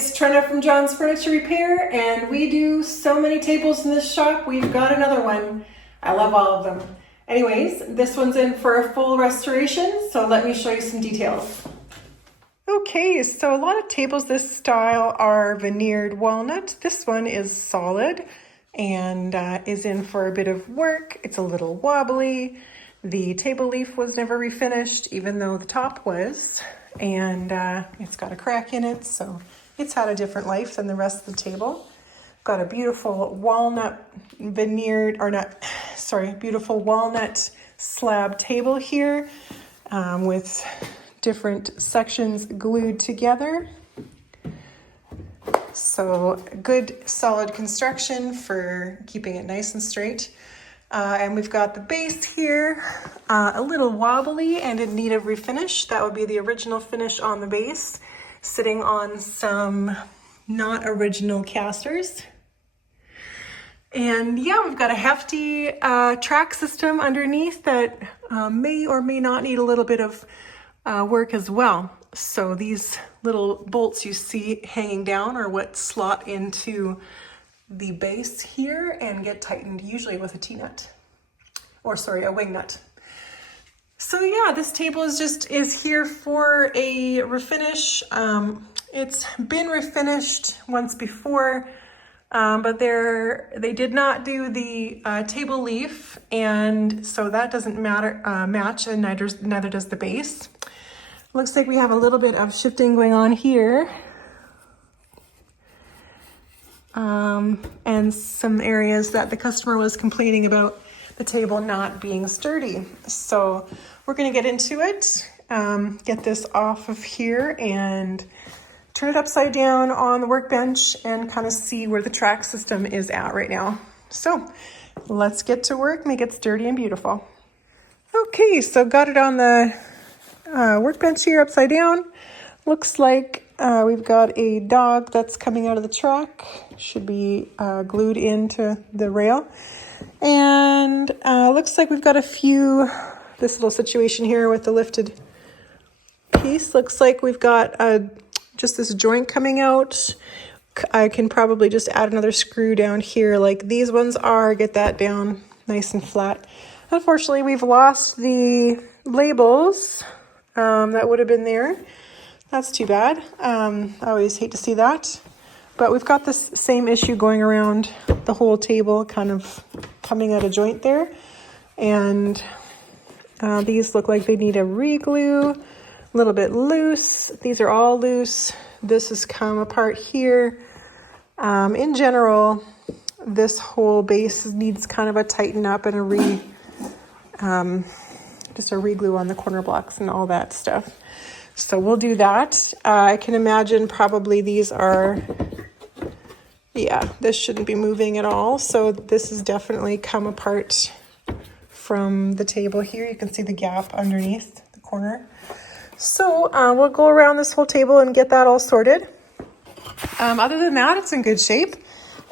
it's Trena from John's Furniture Repair, and we do so many tables in this shop. We've got another one. I love all of them. Anyways, this one's in for a full restoration, so let me show you some details. Okay, so a lot of tables this style are veneered walnut. This one is solid and is in for a bit of work. It's a little wobbly. The table leaf was never refinished, even though the top was, and it's got a crack in it, so it's had a different life than the rest of the table. Got a beautiful walnut veneered, or not, sorry, beautiful walnut slab table here with different sections glued together. So good solid construction for keeping it nice and straight. And we've got the base here, a little wobbly and in need of refinish. That would be the original finish on the base, sitting on some not original casters. And yeah, we've got a hefty track system underneath that may or may not need a little bit of work as well. So these little bolts you see hanging down are what slot into the base here and get tightened usually with a T-nut, or sorry, a wing nut. So yeah, this table is here for a refinish. It's been refinished once before, but they did not do the table leaf, and so that doesn't match, and neither does the base. Looks like we have a little bit of shifting going on here. And some areas that the customer was complaining about the table not being sturdy. So we're going to get into it, get this off of here and turn it upside down on the workbench and kind of see where the track system is at right now. So let's get to work, make it sturdy and beautiful. Okay, so got it on the workbench here upside down. Looks like we've got a dog that's coming out of the track. Should be glued into the rail. And looks like we've got this little situation here with the lifted piece. Looks like we've got just this joint coming out. I can probably just add another screw down here like these ones are, get that down nice and flat. Unfortunately, we've lost the labels that would have been there. That's too bad. I always hate to see that. But we've got this same issue going around the whole table, kind of coming at a joint there. And these look like they need a re-glue, a little bit loose. These are all loose. This has come apart here. In general, this whole base needs kind of a tighten up and just a re-glue on the corner blocks and all that stuff. So we'll do that. I can imagine probably these are, yeah, this shouldn't be moving at all. So this has definitely come apart from the table here. You can see the gap underneath the corner. So we'll go around this whole table and get that all sorted. Other than that, it's in good shape.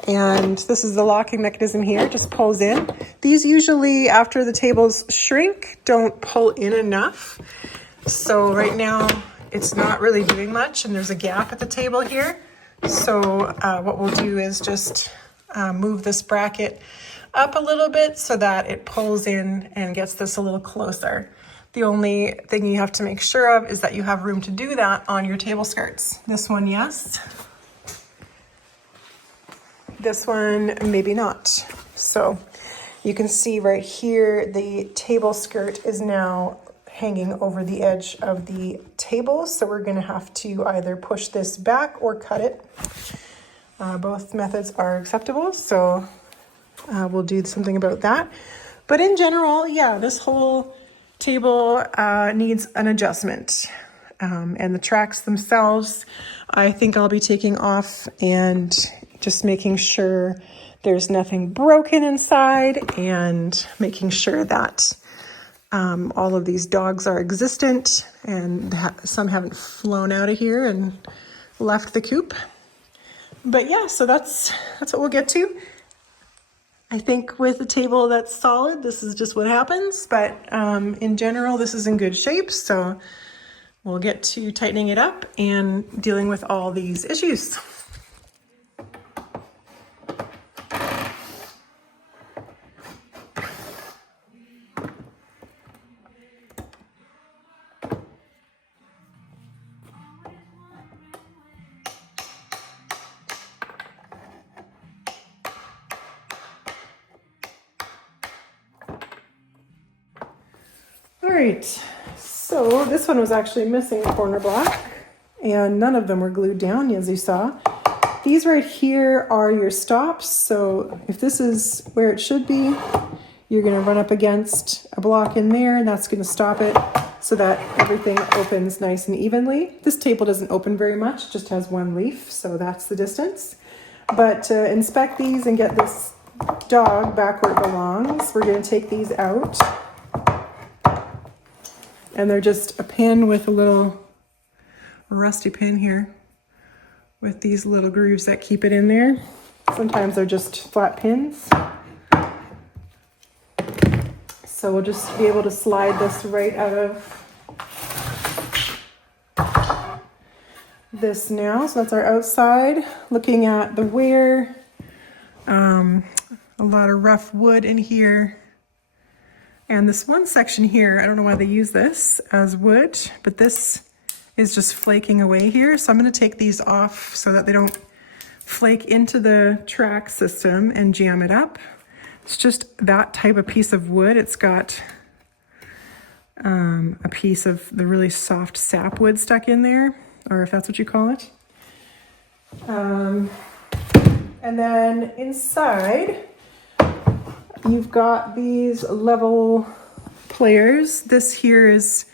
And this is the locking mechanism here, just pulls in. These usually, after the tables shrink, don't pull in enough. So right now it's not really doing much, and there's a gap at the table here. So what we'll do is just move this bracket up a little bit so that it pulls in and gets this a little closer. The only thing you have to make sure of is that you have room to do that on your table skirts. This one, yes. This one, maybe not. So you can see right here, the table skirt is now hanging over the edge of the table. So we're gonna have to either push this back or cut it. Both methods are acceptable. So we'll do something about that. But in general, yeah, this whole table needs an adjustment. And the tracks themselves, I think I'll be taking off and just making sure there's nothing broken inside and making sure that all of these dogs are existent and some haven't flown out of here and left the coop. But yeah, so that's what we'll get to. I think with a table that's solid, this is just what happens. But in general, this is in good shape. So we'll get to tightening it up and dealing with all these issues. All right, so this one was actually missing a corner block and none of them were glued down, as you saw. These right here are your stops. So if this is where it should be, you're gonna run up against a block in there and that's gonna stop it so that everything opens nice and evenly. This table doesn't open very much, just has one leaf, so that's the distance. But to inspect these and get this dog back where it belongs, we're gonna take these out. And they're just a pin with a little rusty pin here with these little grooves that keep it in there. Sometimes they're just flat pins. So we'll just be able to slide this right out of this now. So that's our outside. Looking at the wear, a lot of rough wood in here. And this one section here, I don't know why they use this as wood, but this is just flaking away here. So I'm gonna take these off so that they don't flake into the track system and jam it up. It's just that type of piece of wood. It's got a piece of the really soft sapwood stuck in there, or if that's what you call it. And then inside, you've got these level players. This here is,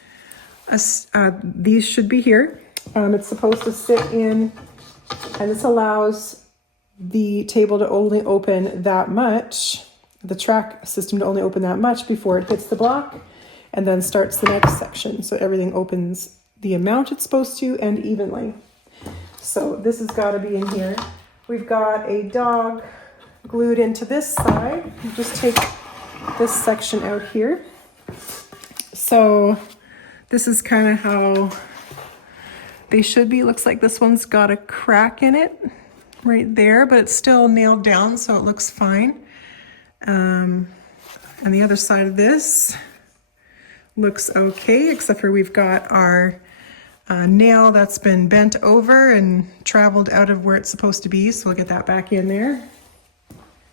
these should be here. It's supposed to sit in, and this allows the table to only open that much, the track system to only open that much before it hits the block and then starts the next section. So everything opens the amount it's supposed to and evenly. So this has got to be in here. We've got a dog glued into this side. You just take this section out here. So this is kind of how they should be. Looks like this one's got a crack in it right there, but it's still nailed down, so it looks fine. And the other side of this looks okay, except for we've got our nail that's been bent over and traveled out of where it's supposed to be, so we'll get that back in there.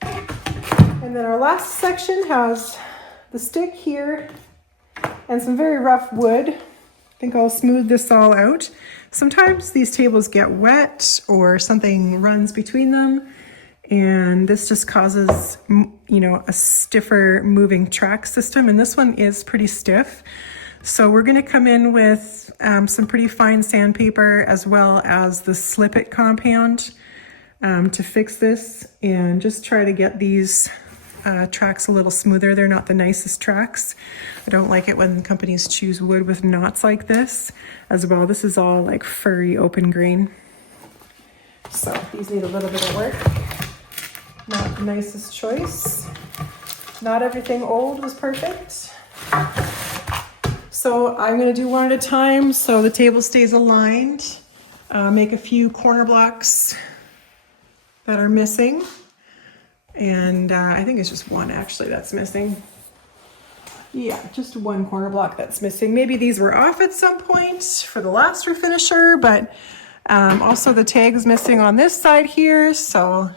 And then our last section has the stick here and some very rough wood. I think I'll smooth this all out. Sometimes these tables get wet or something runs between them, and this just causes, you know, a stiffer moving track system. And this one is pretty stiff. So we're gonna come in with some pretty fine sandpaper as well as the Slip It compound to fix this and just try to get these tracks a little smoother. They're not the nicest tracks. I don't like it when companies choose wood with knots like this as well. This is all like furry open grain. So these need a little bit of work. Not the nicest choice. Not everything old was perfect. So I'm gonna do one at a time so the table stays aligned. Make a few corner blocks that are missing. And I think it's just one actually that's missing. Yeah, just one corner block that's missing. Maybe these were off at some point for the last refinisher, but also the tag's missing on this side here, so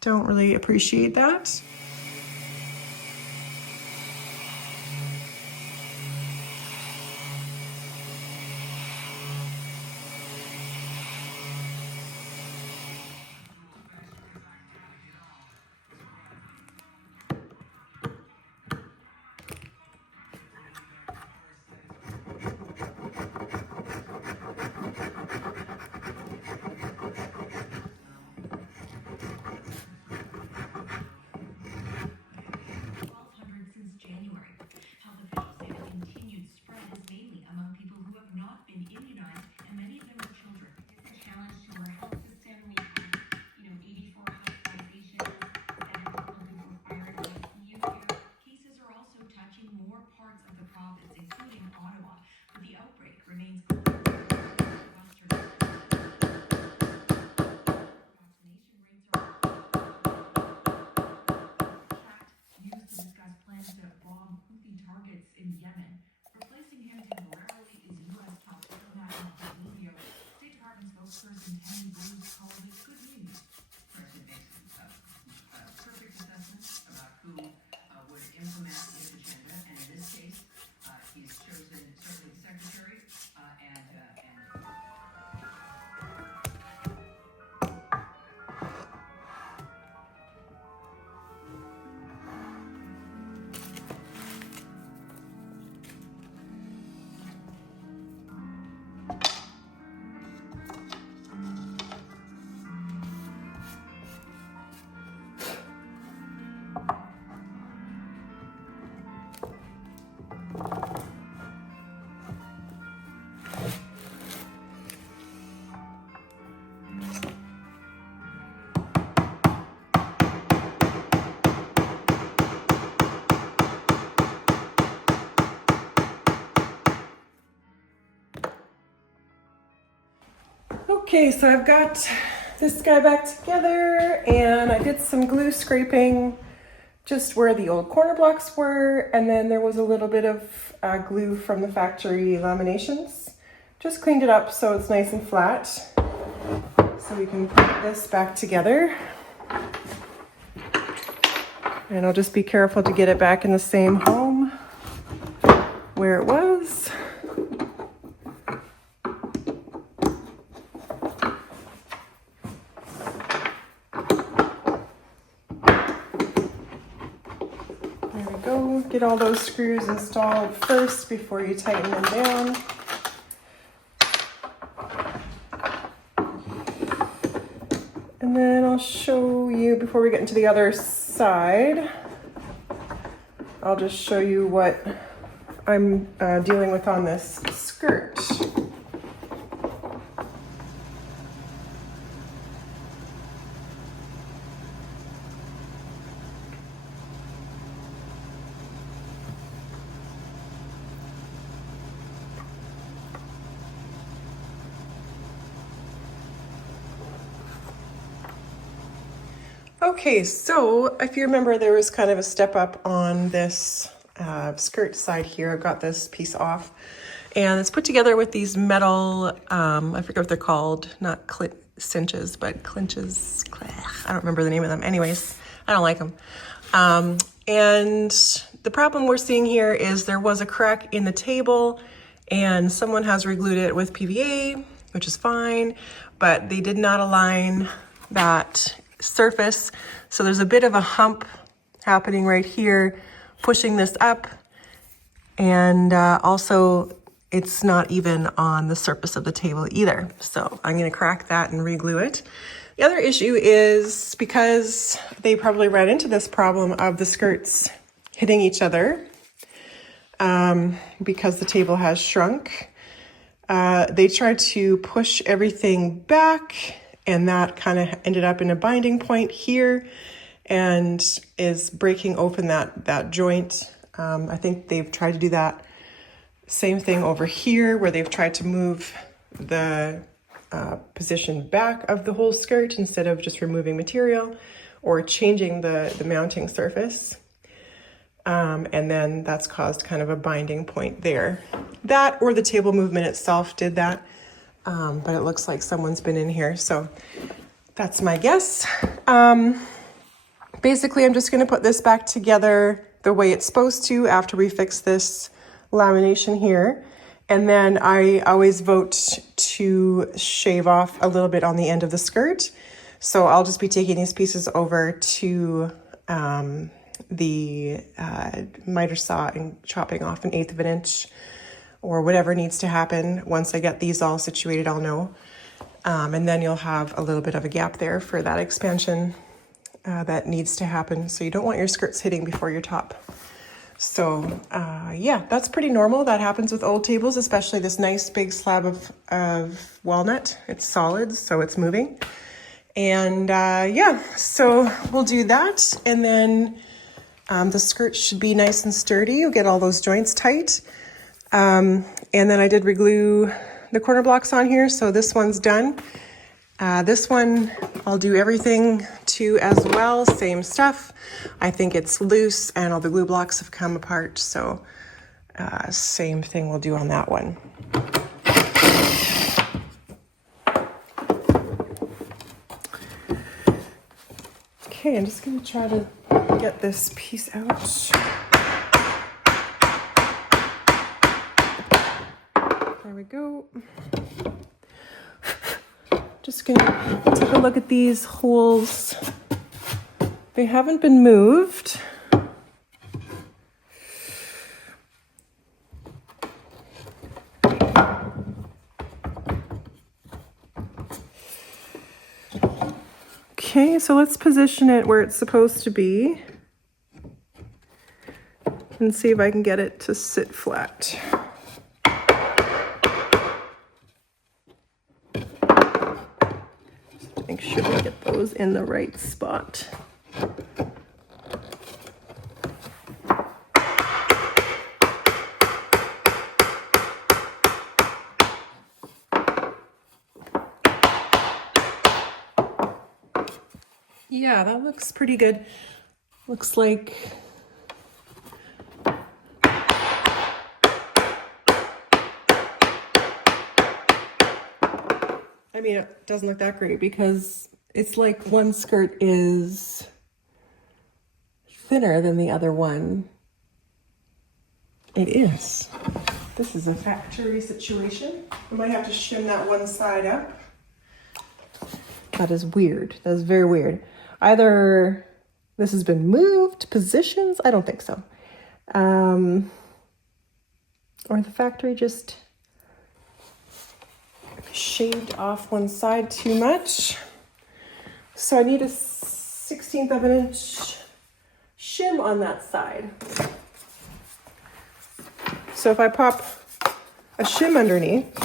don't really appreciate that. salesperson Henry Blues called it good news. First, it makes a perfect assessment about who would implement his agenda, and in this case, he's chosen certainly the secretary and Okay, so I've got this guy back together and I did some glue scraping just where the old corner blocks were, and then there was a little bit of glue from the factory laminations. Just cleaned it up so it's nice and flat. So we can put this back together. And I'll just be careful to get it back in the same home where it was. There we go. Get all those screws installed first before you tighten them down. And then I'll show you, before we get into the other side, I'll just show you what I'm dealing with on this skirt. Okay, so if you remember, there was kind of a step up on this skirt side here. I've got this piece off, and it's put together with these metal, I forget what they're called, not cinches, but clinches. I don't remember the name of them. Anyways, I don't like them. And the problem we're seeing here is there was a crack in the table, and someone has reglued it with PVA, which is fine, but they did not align that surface. So there's a bit of a hump happening right here, pushing this up. And also it's not even on the surface of the table either. So I'm gonna crack that and re-glue it. The other issue is because they probably ran into this problem of the skirts hitting each other because the table has shrunk. They tried to push everything back, and that kind of ended up in a binding point here and is breaking open that joint. I think they've tried to do that same thing over here where they've tried to move the position back of the whole skirt instead of just removing material or changing the mounting surface. And then that's caused kind of a binding point there. That or the table movement itself did that. But it looks like someone's been in here, so that's my guess. Basically, I'm just going to put this back together the way it's supposed to after we fix this lamination here. And then I always vote to shave off a little bit on the end of the skirt. So I'll just be taking these pieces over to the miter saw and chopping off 1/8 of an inch or whatever needs to happen. Once I get these all situated, I'll know. And then you'll have a little bit of a gap there for that expansion that needs to happen. So you don't want your skirts hitting before your top. So yeah, that's pretty normal. That happens with old tables, especially this nice big slab of walnut. It's solid, so it's moving. And yeah, so we'll do that. And then the skirt should be nice and sturdy. You'll get all those joints tight. And then I did reglue the corner blocks on here, so this one's done. This one I'll do everything to as well, same stuff. I think it's loose and all the glue blocks have come apart, so same thing we'll do on that one. Okay, I'm just gonna try to get this piece out. There we go. Just gonna take a look at these holes. They haven't been moved. Okay, so let's position it where it's supposed to be and see if I can get it to sit flat. Just make sure we get those in the right spot. Yeah, that looks pretty good. Looks like I mean, it doesn't look that great because it's like one skirt is thinner than the other one. It is. This is a factory situation. I might have to shim that one side up. That is weird. That is very weird. Either this has been moved positions. I don't think so. Or the factory just shaved off one side too much. So I need a 1/16 of an inch shim on that side. So if I pop a shim underneath,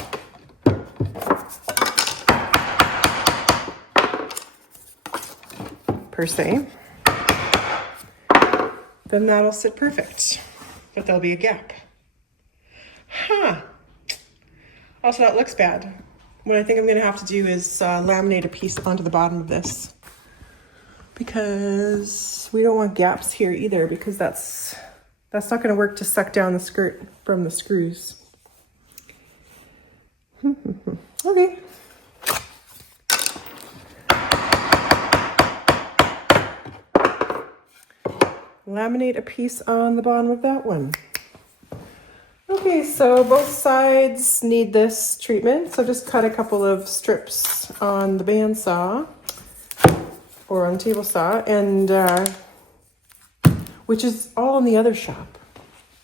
per se, then that'll sit perfect, but there'll be a gap. Huh. Also, that looks bad. What I think I'm gonna have to do is laminate a piece onto the bottom of this because we don't want gaps here either, because that's not gonna work to suck down the skirt from the screws. Okay. Laminate a piece on the bottom of that one. Okay, so both sides need this treatment. So just cut a couple of strips on the bandsaw or on the table saw, and which is all in the other shop.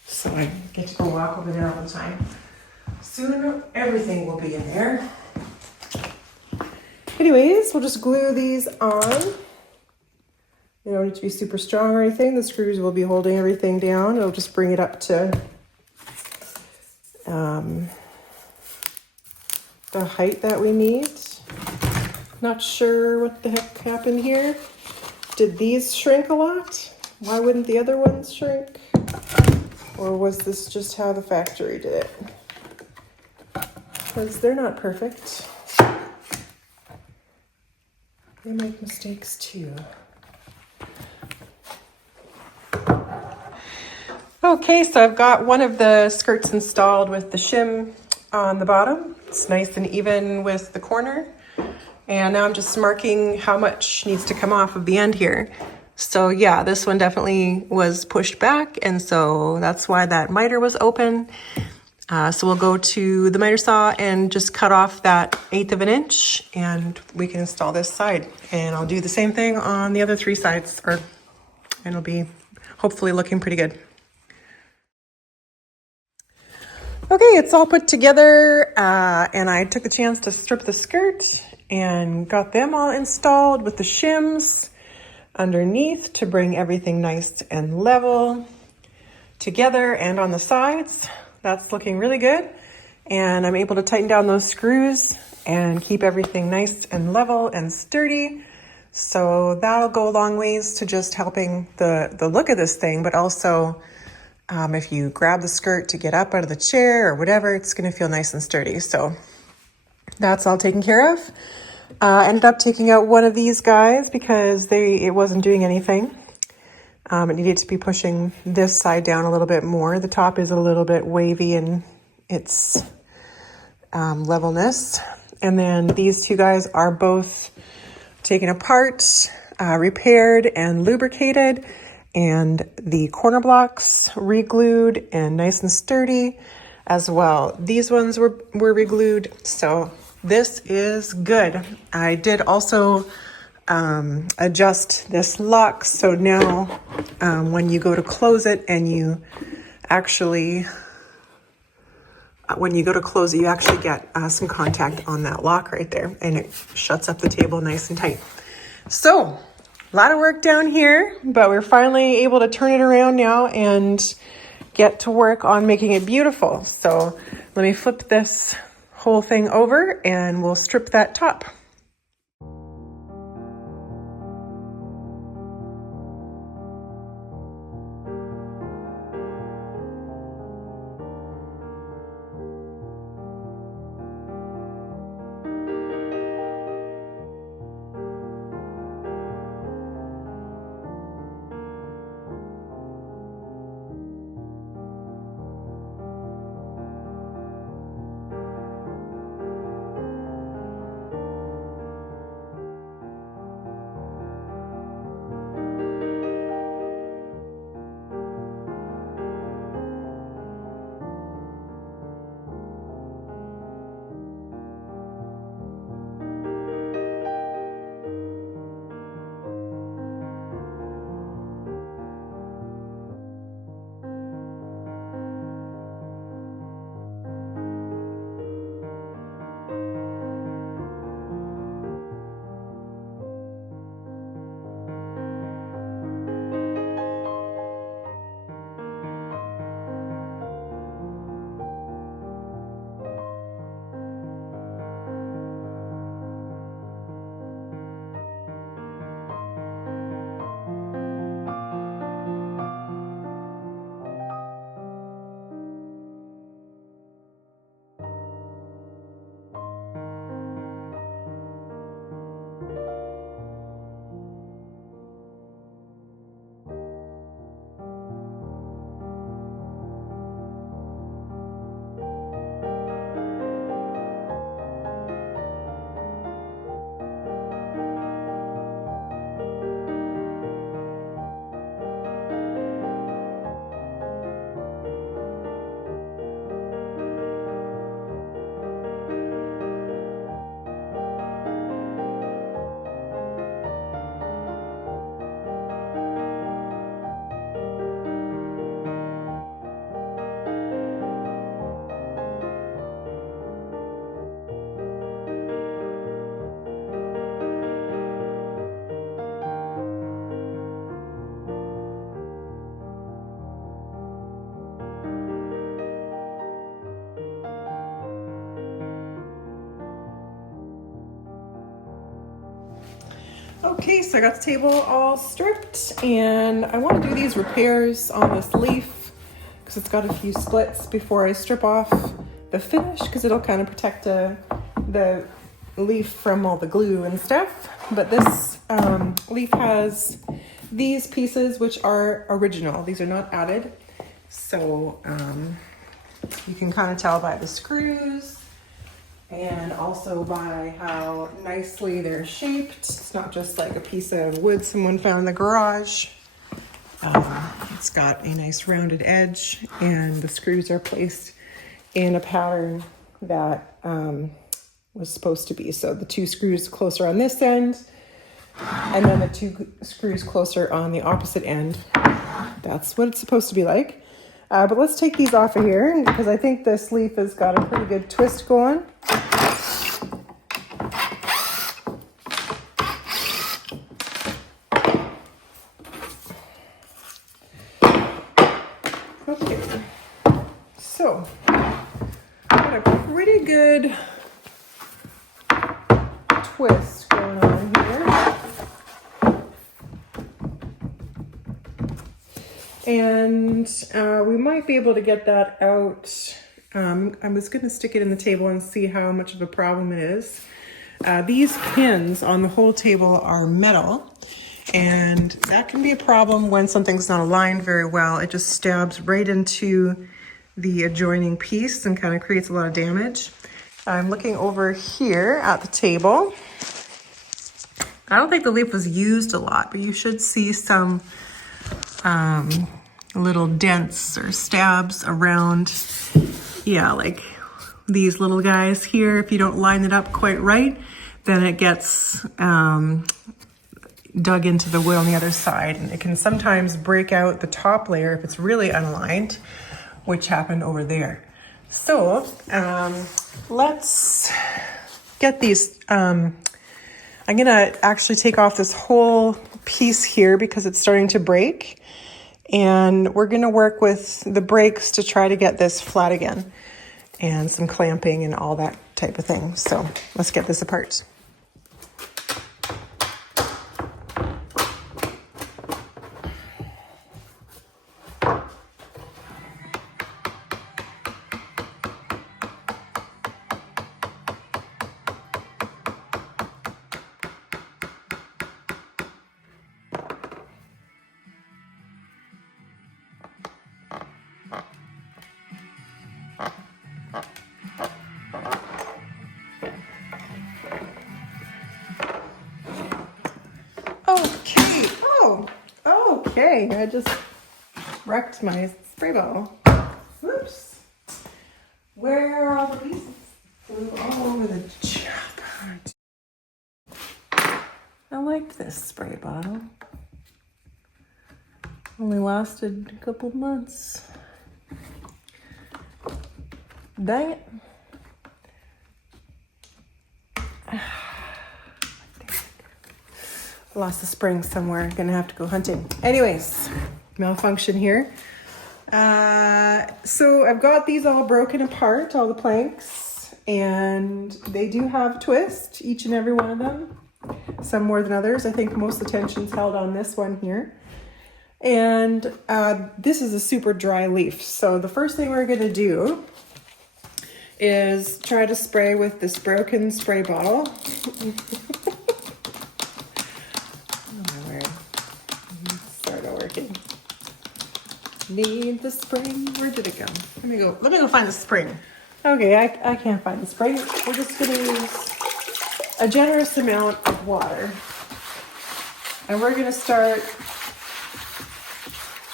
So I get to go walk over there all the time. Soon everything will be in there. Anyways, we'll just glue these on. You don't need to be super strong or anything. The screws will be holding everything down. It'll just bring it up to the height that we need. Not sure what the heck happened here. Did these shrink a lot? Why wouldn't the other ones shrink? Or was this just how the factory did it? Because they're not perfect. They make mistakes too. Okay, so I've got one of the skirts installed with the shim on the bottom. It's nice and even with the corner. And now I'm just marking how much needs to come off of the end here. So yeah, this one definitely was pushed back, and so that's why that miter was open. So we'll go to the miter saw and just cut off that 1/8 of an inch, and we can install this side. And I'll do the same thing on the other 3 sides, and it'll be hopefully looking pretty good. Okay, it's all put together, and I took the chance to strip the skirt and got them all installed with the shims underneath to bring everything nice and level together and on the sides. That's looking really good. And I'm able to tighten down those screws and keep everything nice and level and sturdy. So that'll go a long ways to just helping the look of this thing, but also if you grab the skirt to get up out of the chair or whatever, it's gonna feel nice and sturdy. So that's all taken care of. Ended up taking out one of these guys because it wasn't doing anything. It needed to be pushing this side down a little bit more. The top is a little bit wavy in its levelness. And then these 2 guys are both taken apart. repaired and lubricated, and the corner blocks re-glued and nice and sturdy as well. These ones were re-glued, so this is good. I did also adjust this lock, so now when you go to close it and you actually get some contact on that lock right there, and it shuts up the table nice and tight. So a lot of work down here, but we're finally able to turn it around now and get to work on making it beautiful. So let me flip this whole thing over and we'll strip that top. Okay, so I got the table all stripped, and I want to do these repairs on this leaf because it's got a few splits before I strip off the finish, because it'll kind of protect the leaf from all the glue and stuff. But this leaf has these pieces which are original. These are not added. So you can kind of tell by the screws and also by how nicely they're shaped. It's not just like a piece of wood someone found in the garage. It's got a nice rounded edge, and the screws are placed in a pattern that was supposed to be. So the 2 screws closer on this end, and then the 2 screws closer on the opposite end. That's what it's supposed to be like. But let's take these off of here, because I think this leaf has got a pretty good twist going. Okay, so got a pretty good twist going on here. And we might be able to get that out. I was going to stick it in the table and see how much of a problem it is. These pins on the whole table are metal, and that can be a problem when something's not aligned very well. It just stabs right into the adjoining piece and kind of creates a lot of damage. I'm looking over here at the table, I don't think the leaf was used a lot, but you should see some little dents or stabs around, yeah, like these little guys here. If you don't line it up quite right, then it gets dug into the wood on the other side, and it can sometimes break out the top layer if it's really unaligned, which happened over there. So let's get these. I'm gonna actually take off this whole piece here because it's starting to break, and we're gonna work with the brakes to try to get this flat again, and some clamping and all that type of thing. So let's get this apart. Okay. Oh, okay. I just wrecked my spray bottle. Whoops. Where are all the pieces? Flew all over the job. I liked this spray bottle. Only lasted a couple months. Dang it. Lost the spring somewhere. Gonna have to go hunting. Anyways, malfunction here. So I've got these all broken apart, all the planks, and they do have twist, each and every one of them. Some more than others. I think most of the tension's held on this one here. And this is a super dry leaf. So the first thing we're gonna do is try to spray with this broken spray bottle. Need the spring. Where did it go? Let me go find the spring. Okay, I can't find the spring. We're just gonna use a generous amount of water. And we're gonna start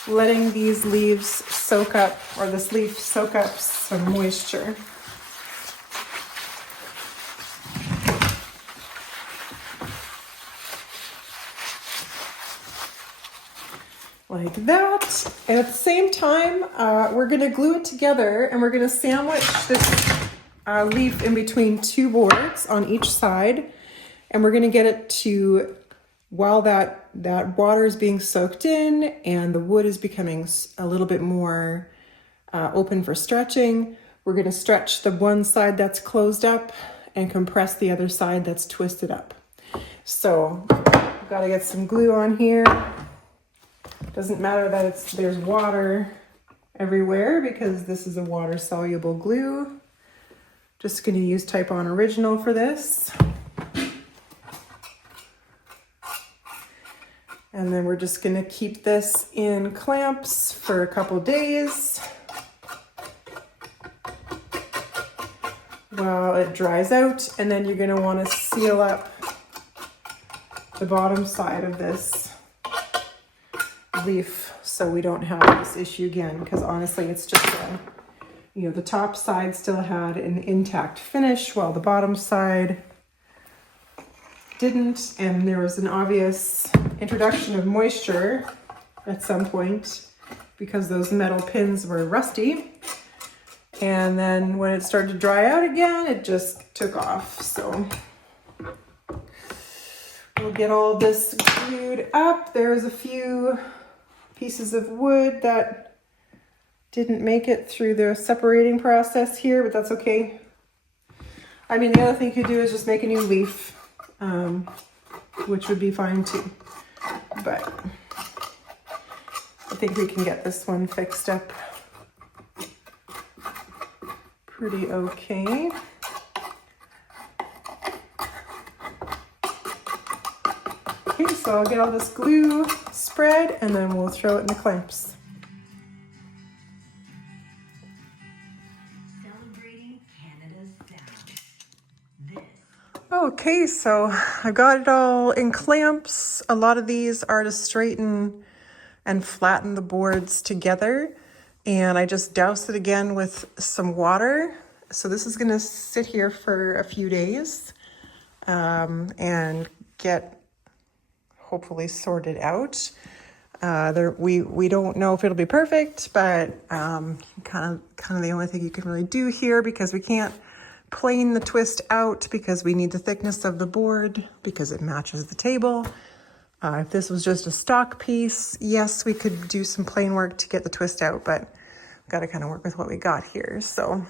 letting these leaves soak up, or this leaf soak up some moisture. Like that. And at the same time, we're gonna glue it together, and we're gonna sandwich this leaf in between two boards on each side. And we're gonna get it to, while that water is being soaked in and the wood is becoming a little bit more open for stretching, we're gonna stretch the one side that's closed up and compress the other side that's twisted up. So I've gotta get some glue on here. Doesn't matter that there's water everywhere because this is a water soluble glue. Just gonna use Type On Original for this. And then we're just gonna keep this in clamps for a couple days while it dries out. And then you're gonna wanna seal up the bottom side of this leaf so we don't have this issue again, because honestly it's just the top side still had an intact finish while the bottom side didn't, and there was an obvious introduction of moisture at some point because those metal pins were rusty, and then when it started to dry out again it just took off. So we'll get all this glued up. There's a few pieces of wood that didn't make it through the separating process here, but that's okay. I mean, the other thing you could do is just make a new leaf, which would be fine too. But I think we can get this one fixed up pretty okay. Okay, so I'll get all this glue spread and then we'll throw it in the clamps. Celebrating Canada's sound. This Okay, so I got it all in clamps. A lot of these are to straighten and flatten the boards together. And I just doused it again with some water. So this is gonna sit here for a few days and get hopefully sorted out. We don't know if it'll be perfect, but kind of the only thing you can really do here, because we can't plane the twist out because we need the thickness of the board because it matches the table. If this was just a stock piece, yes, we could do some plane work to get the twist out, but we've got to kind of work with what we got here. So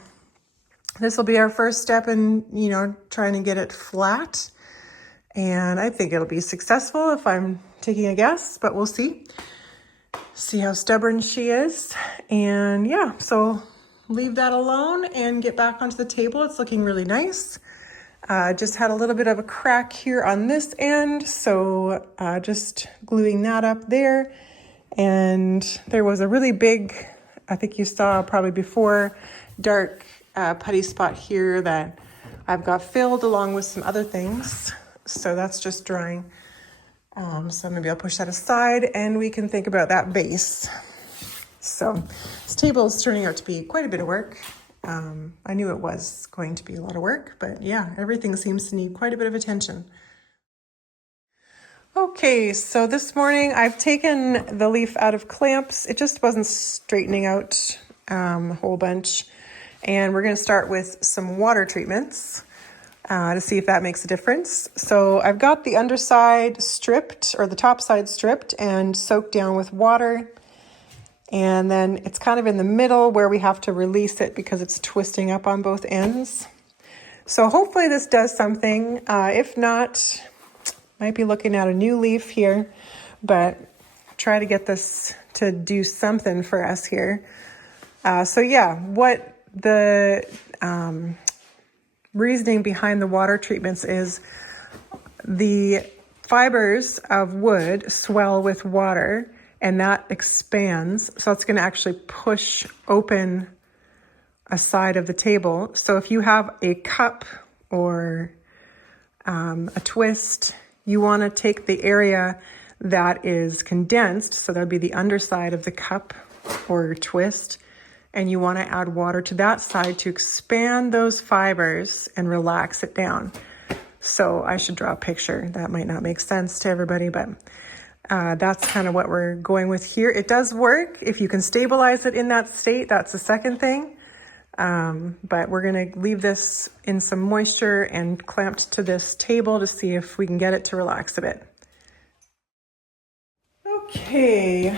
this will be our first step in, trying to get it flat. And I think it'll be successful if I'm taking a guess, but we'll see. See how stubborn she is. And yeah, so leave that alone and get back onto the table. It's looking really nice. Just had a little bit of a crack here on this end, so just gluing that up there. And there was a really big, I think you saw probably before, dark putty spot here that I've got filled along with some other things. So that's just drying. So maybe I'll push that aside and we can think about that base. So this table is turning out to be quite a bit of work. I knew it was going to be a lot of work, but yeah, everything seems to need quite a bit of attention. Okay, so this morning I've taken the leaf out of clamps. It just wasn't straightening out a whole bunch. And we're gonna start with some water treatments to see if that makes a difference. So I've got the underside stripped, or the top side stripped and soaked down with water. And then it's kind of in the middle where we have to release it because it's twisting up on both ends. So hopefully this does something. If not, might be looking at a new leaf here, but try to get this to do something for us here. So yeah, what the reasoning behind the water treatments is the fibers of wood swell with water, and that expands. So it's going to actually push open a side of the table. So if you have a cup or a twist, you want to take the area that is condensed. So that would be the underside of the cup or twist. And you want to add water to that side to expand those fibers and relax it down. So I should draw a picture. That might not make sense to everybody, but that's kind of what we're going with here. It does work. If you can stabilize it in that state, that's the second thing. But we're going to leave this in some moisture and clamped to this table to see if we can get it to relax a bit. Okay,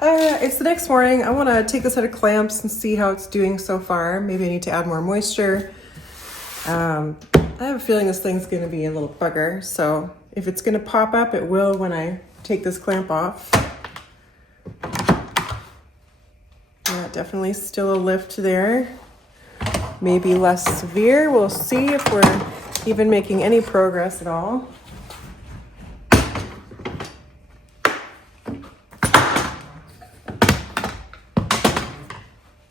it's the next morning. I want to take this out of clamps and see how it's doing so far. Maybe I need to add more moisture. I have a feeling this thing's going to be a little bugger. So if it's going to pop up, it will when I take this clamp off. Yeah, definitely still a lift there. Maybe less severe. We'll see if we're even making any progress at all.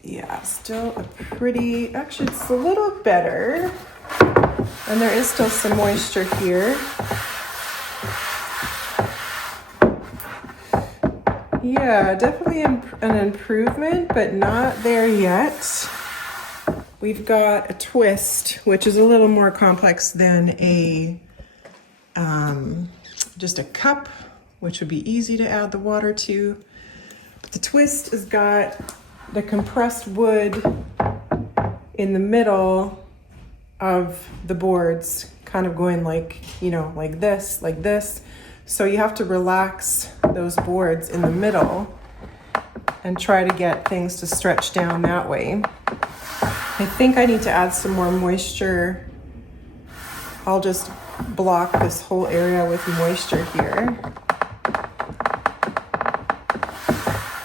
Yeah, still a pretty, actually it's a little better. And there is still some moisture here. Yeah, definitely an improvement, but not there yet. We've got a twist, which is a little more complex than just a cup, which would be easy to add the water to. But the twist has got the compressed wood in the middle of the boards, kind of going like, like this. So you have to relax those boards in the middle and try to get things to stretch down that way. I think I need to add some more moisture. I'll just block this whole area with moisture here.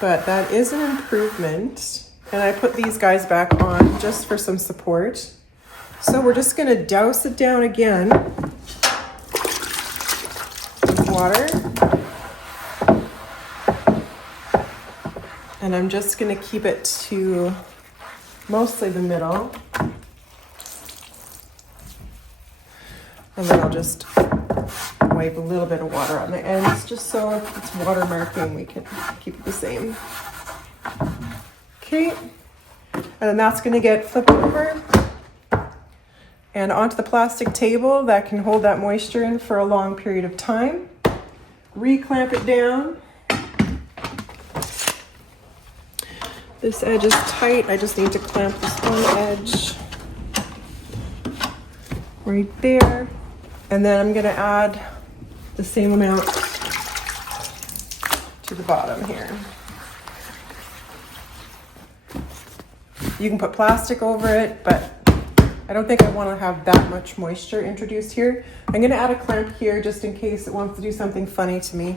But that is an improvement. And I put these guys back on just for some support. So we're just going to douse it down again with water. And I'm just going to keep it to mostly the middle. And then I'll just wipe a little bit of water on the ends, just so if it's water marking, we can keep it the same. Okay, and then that's gonna get flipped over and onto the plastic table that can hold that moisture in for a long period of time. Re-clamp it down. This edge is tight. I just need to clamp this one edge right there. And then I'm gonna add the same amount to the bottom here. You can put plastic over it, but I don't think I want to have that much moisture introduced here. I'm going to add a clamp here just in case it wants to do something funny to me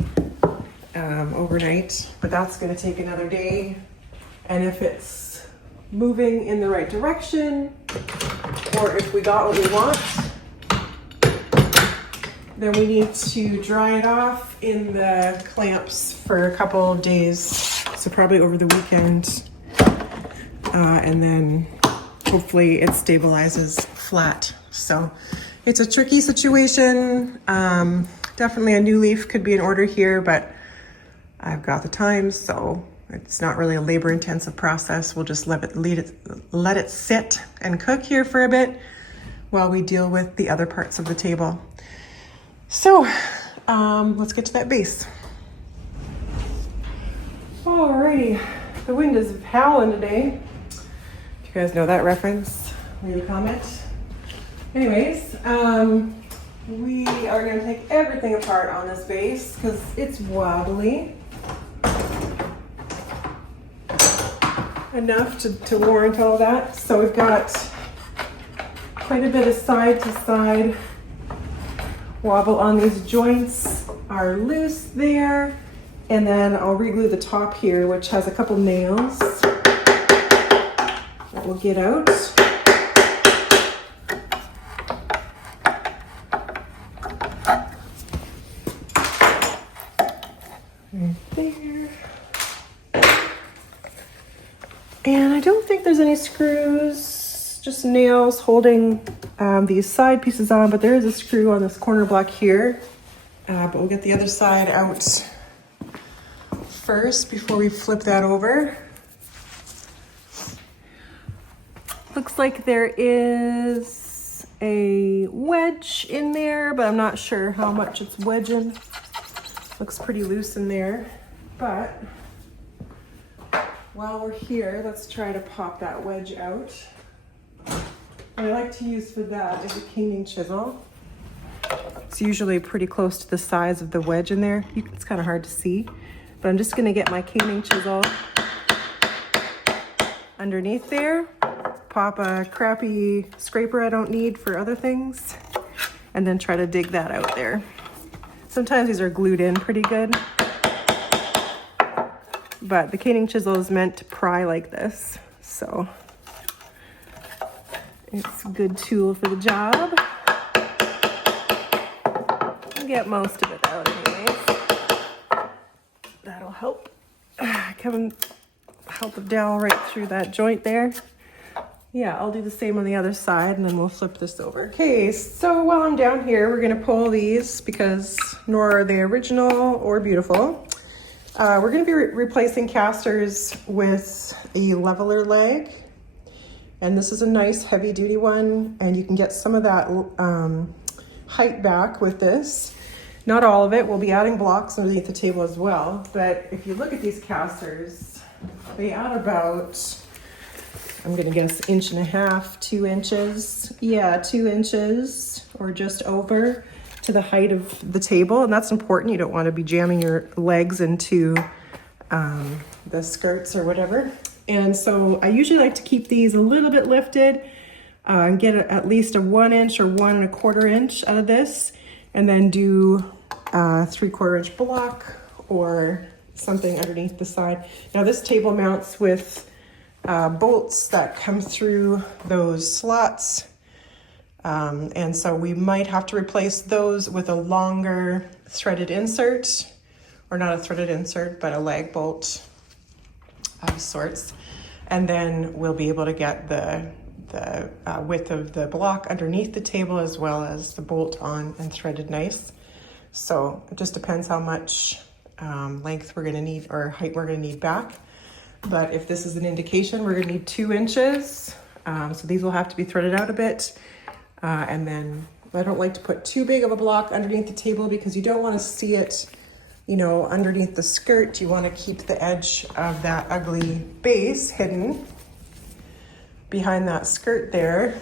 overnight, but that's going to take another day. And if it's moving in the right direction, or if we got what we want, then we need to dry it off in the clamps for a couple of days. So probably over the weekend. And then hopefully it stabilizes flat. So it's a tricky situation. Definitely a new leaf could be in order here, but I've got the time, so it's not really a labor intensive process. We'll just let it sit and cook here for a bit while we deal with the other parts of the table. So let's get to that base. Alrighty, the wind is howling today. If you guys know that reference, leave a comment. Anyways, we are going to take everything apart on this base because it's wobbly enough to warrant all that. So we've got quite a bit of side to side wobble on these joints are loose there. And then I'll reglue the top here, which has a couple nails that we'll get out. Right there. And I don't think there's any screws, just nails holding these side pieces on, but there is a screw on this corner block here. But we'll get the other side out first before we flip that over. Looks like there is a wedge in there, but I'm not sure how much it's wedging. Looks pretty loose in there, but while we're here, let's try to pop that wedge out. What I like to use for that is a caning chisel. It's usually pretty close to the size of the wedge in there. It's kind of hard to see, but I'm just gonna get my caning chisel underneath there, pop a crappy scraper I don't need for other things, and then try to dig that out there. Sometimes these are glued in pretty good, but the caning chisel is meant to pry like this, so it's a good tool for the job. I'll get most of it out anyways. That'll help. Help the dowel right through that joint there. Yeah, I'll do the same on the other side and then we'll flip this over. Okay, so while I'm down here, we're gonna pull these because nor are they original or beautiful. We're gonna be replacing casters with a leveler leg. And this is a nice heavy duty one, and you can get some of that height back with this. Not all of it, we'll be adding blocks underneath the table as well. But if you look at these casters, they add about, I'm gonna guess 1.5 inches, 2 inches. Yeah, 2 inches or just over to the height of the table. And that's important. You don't want to be jamming your legs into the skirts or whatever. And so I usually like to keep these a little bit lifted and get at least a 1 inch or 1 1/4 inch out of this, and then do a 3/4 inch block or something underneath the side. Now this table mounts with bolts that come through those slots. And so we might have to replace those with a longer threaded insert, or not a threaded insert, but a lag bolt of sorts. And then we'll be able to get the the width of the block underneath the table, as well as the bolt on and threaded nice. So it just depends how much length we're gonna need or height we're gonna need back. But if this is an indication, we're gonna need 2 inches. So these will have to be threaded out a bit. And then I don't like to put too big of a block underneath the table because you don't wanna see it, you know, underneath the skirt. You wanna keep the edge of that ugly base hidden behind that skirt there.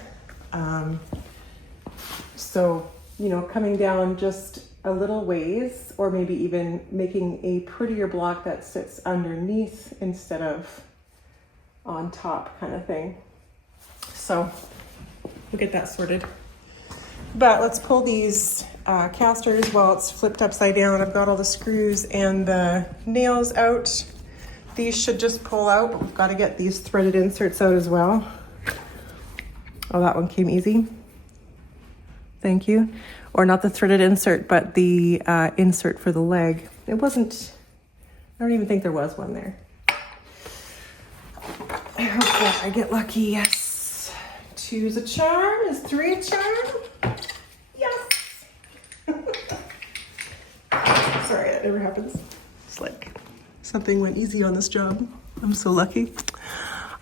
So, you know, coming down just a little ways, or maybe even making a prettier block that sits underneath instead of on top kind of thing. So we'll get that sorted. But let's pull these casters while it's flipped upside down. I've got all the screws and the nails out. These should just pull out, but we've got to get these threaded inserts out as well. Oh, that one came easy. Thank you. Or not the threaded insert, but the insert for the leg. It wasn't, I don't even think there was one there. I hope that I get lucky, yes. 2's a charm, is 3 a charm? Yes. Sorry, that never happens. It's like something went easy on this job. I'm so lucky.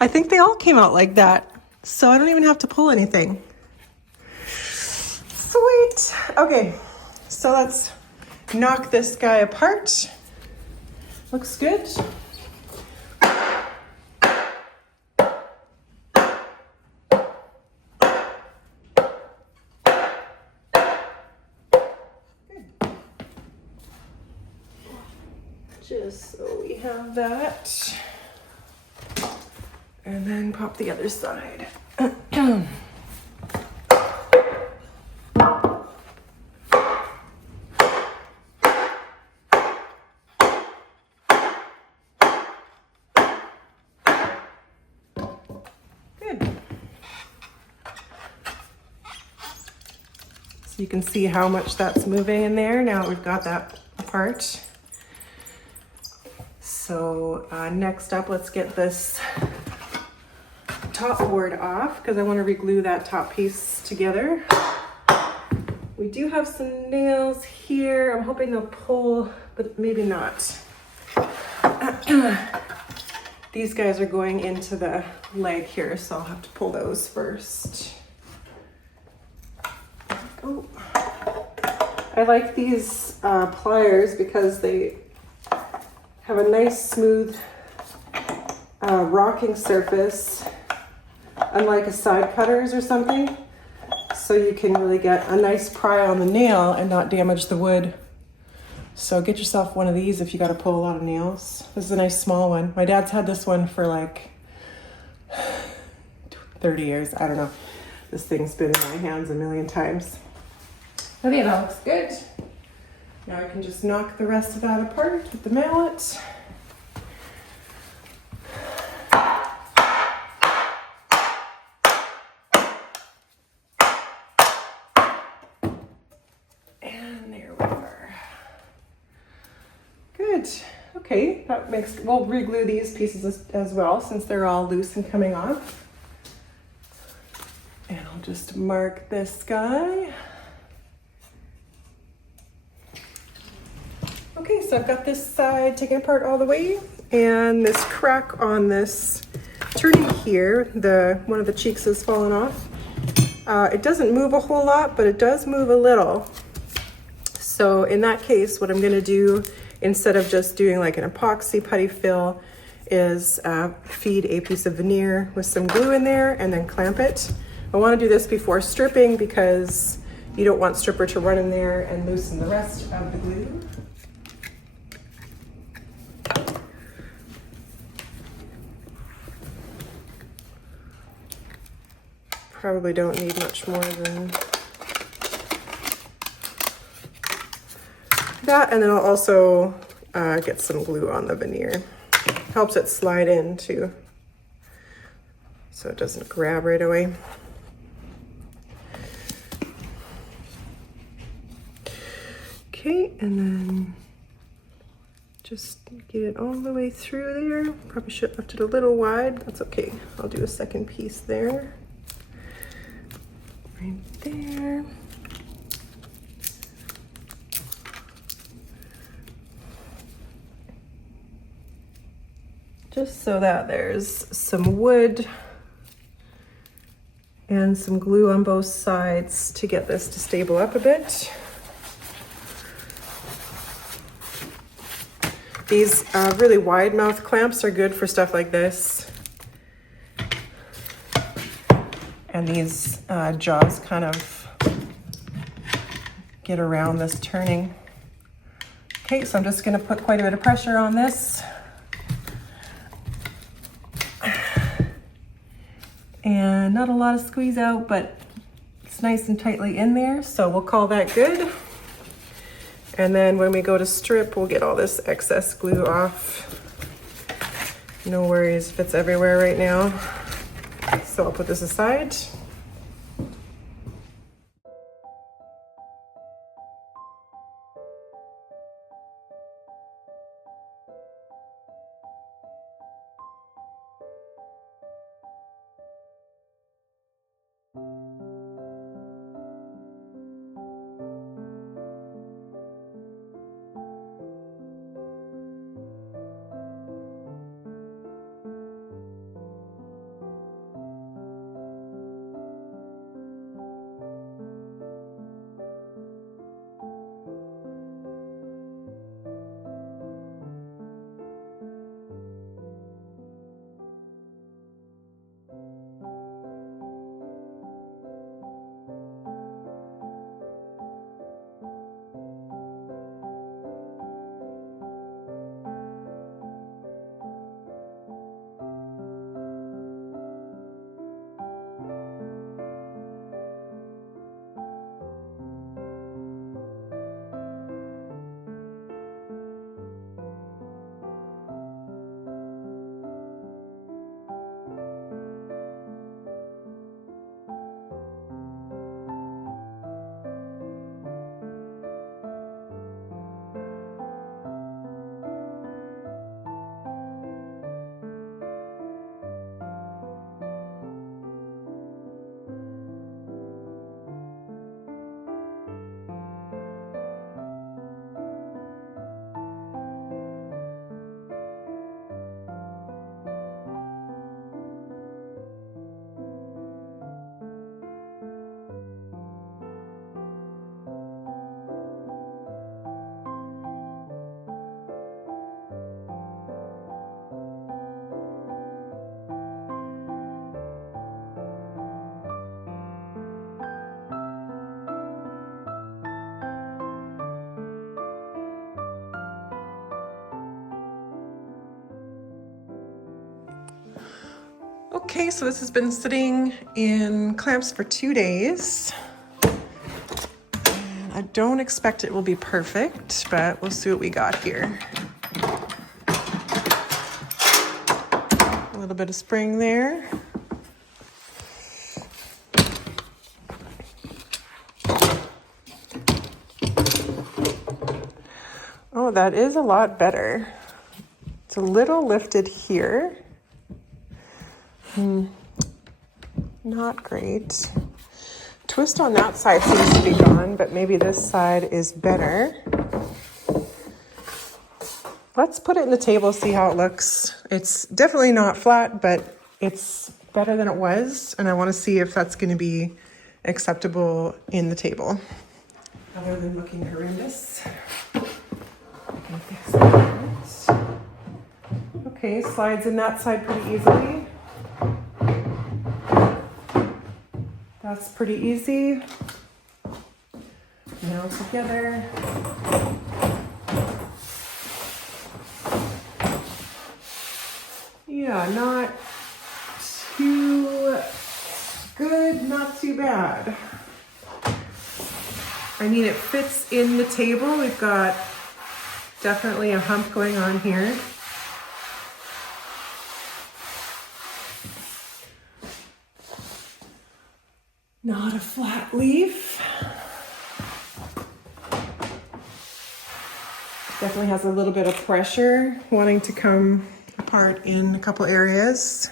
I think they all came out like that, so I don't even have to pull anything. Sweet. Okay, so let's knock this guy apart. Looks good. Just so we have that. And then pop the other side. So you can see how much that's moving in there now that we've got that apart. So next up, let's get this top board off because I want to reglue that top piece together. We do have some nails here. I'm hoping they'll pull, but maybe not. These guys are going into the leg here, so I'll have to pull those first. Oh. I like these pliers because they have a nice smooth rocking surface, unlike a side cutters or something. So you can really get a nice pry on the nail and not damage the wood. So get yourself one of these if you got to pull a lot of nails. This is a nice small one. My dad's had this one for like 30 years. I don't know. This thing's been in my hands a million times. Okay, that looks good. Now I can just knock the rest of that apart with the mallet. And there we are. Good. Okay, that makes, we'll reglue these pieces as well since they're all loose and coming off. And I'll just mark this guy. Okay, so I've got this side taken apart all the way, and this crack on this turning here, one of the cheeks has fallen off. It doesn't move a whole lot, but it does move a little. So in that case, what I'm gonna do, instead of just doing like an epoxy putty fill, is feed a piece of veneer with some glue in there and then clamp it. I wanna do this before stripping because you don't want stripper to run in there and loosen the rest of the glue. Probably don't need much more than that, and then I'll also get some glue on the veneer. Helps it slide in too, so it doesn't grab right away. Okay, and then just get it all the way through there. Probably should have left it a little wide. That's okay. I'll do a second piece there. Right there. Just so that there's some wood and some glue on both sides to get this to stable up a bit. These really wide mouth clamps are good for stuff like this. And these jaws kind of get around this turning. Okay, so I'm just gonna put quite a bit of pressure on this. And not a lot of squeeze out, but it's nice and tightly in there, so we'll call that good. And then when we go to strip, we'll get all this excess glue off. No worries if it's everywhere right now. So I'll put this aside. Okay, so this has been sitting in clamps for 2 days. And I don't expect it will be perfect, but we'll see what we got here. A little bit of spring there. Oh, that is a lot better. It's a little lifted here. Not great. Twist on that side seems to be gone, but maybe this side is better. Let's put it in the table, see how it looks. It's definitely not flat, but it's better than it was, and I want to see if that's going to be acceptable in the table. Other than looking horrendous. I can fix that. Okay, slides in that side pretty easily. That's pretty easy. Now together. Yeah, not too good, not too bad. I mean, it fits in the table. We've got definitely a hump going on here. Not a flat leaf. Definitely has a little bit of pressure wanting to come apart in a couple areas.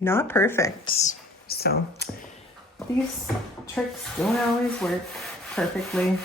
Not perfect. So These tricks don't always work perfectly.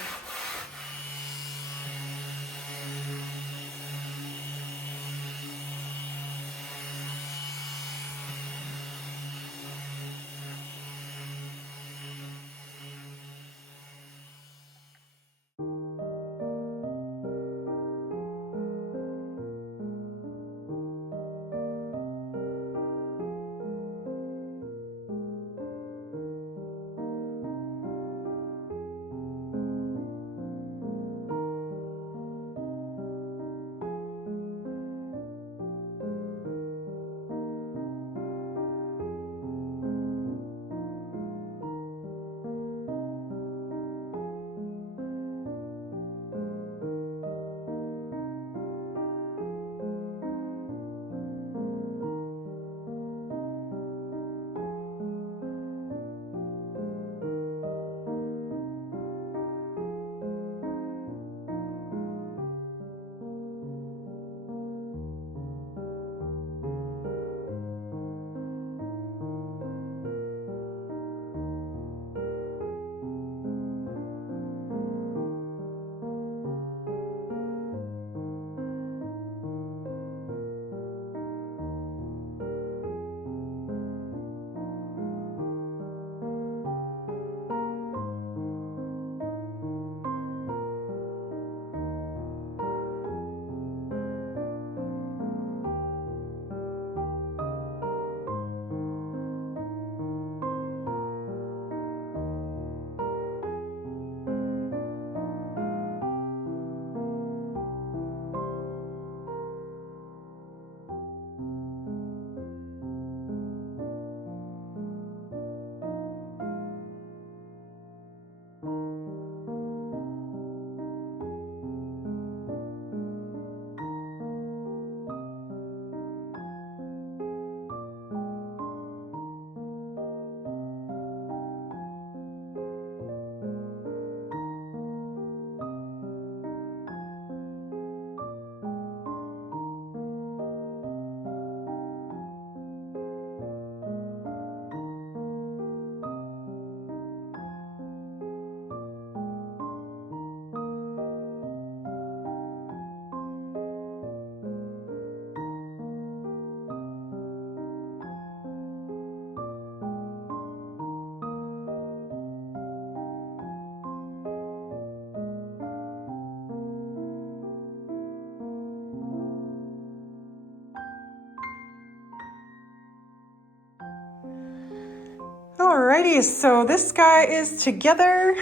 Alrighty, so this guy is together.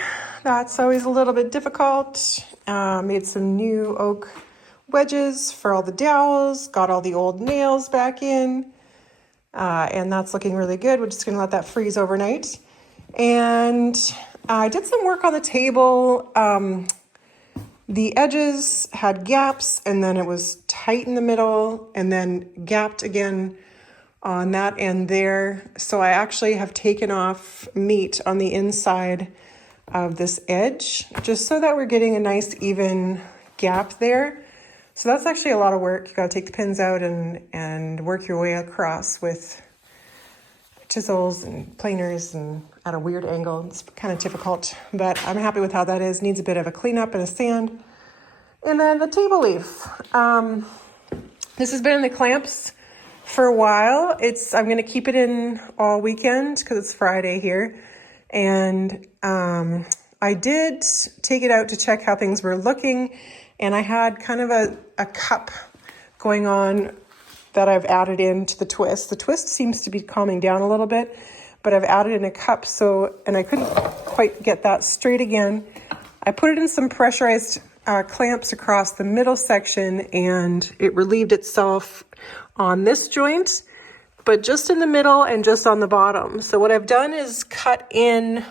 That's always a little bit difficult. Made some new oak wedges for all the dowels, got all the old nails back in, and that's looking really good. We're just gonna let that freeze overnight. And I did some work on the table. The edges had gaps, and then it was tight in the middle, and then gapped again on that end there. So I actually have taken off meat on the inside of this edge, just so that we're getting a nice even gap there. So that's actually a lot of work. You gotta take the pins out and work your way across with chisels and planers and at a weird angle. It's kind of difficult, but I'm happy with how that is. Needs a bit of a cleanup and a sand. And then the table leaf. This has been in the clamps for a while. I'm going to keep it in all weekend because it's Friday here. And I did take it out to check how things were looking. And I had kind of a cup going on that I've added into the twist. The twist seems to be calming down a little bit, but I've added in a cup. And I couldn't quite get that straight again. I put it in some pressurized clamps across the middle section, and it relieved itself on this joint, but just in the middle and just on the bottom. So what I've done is cut in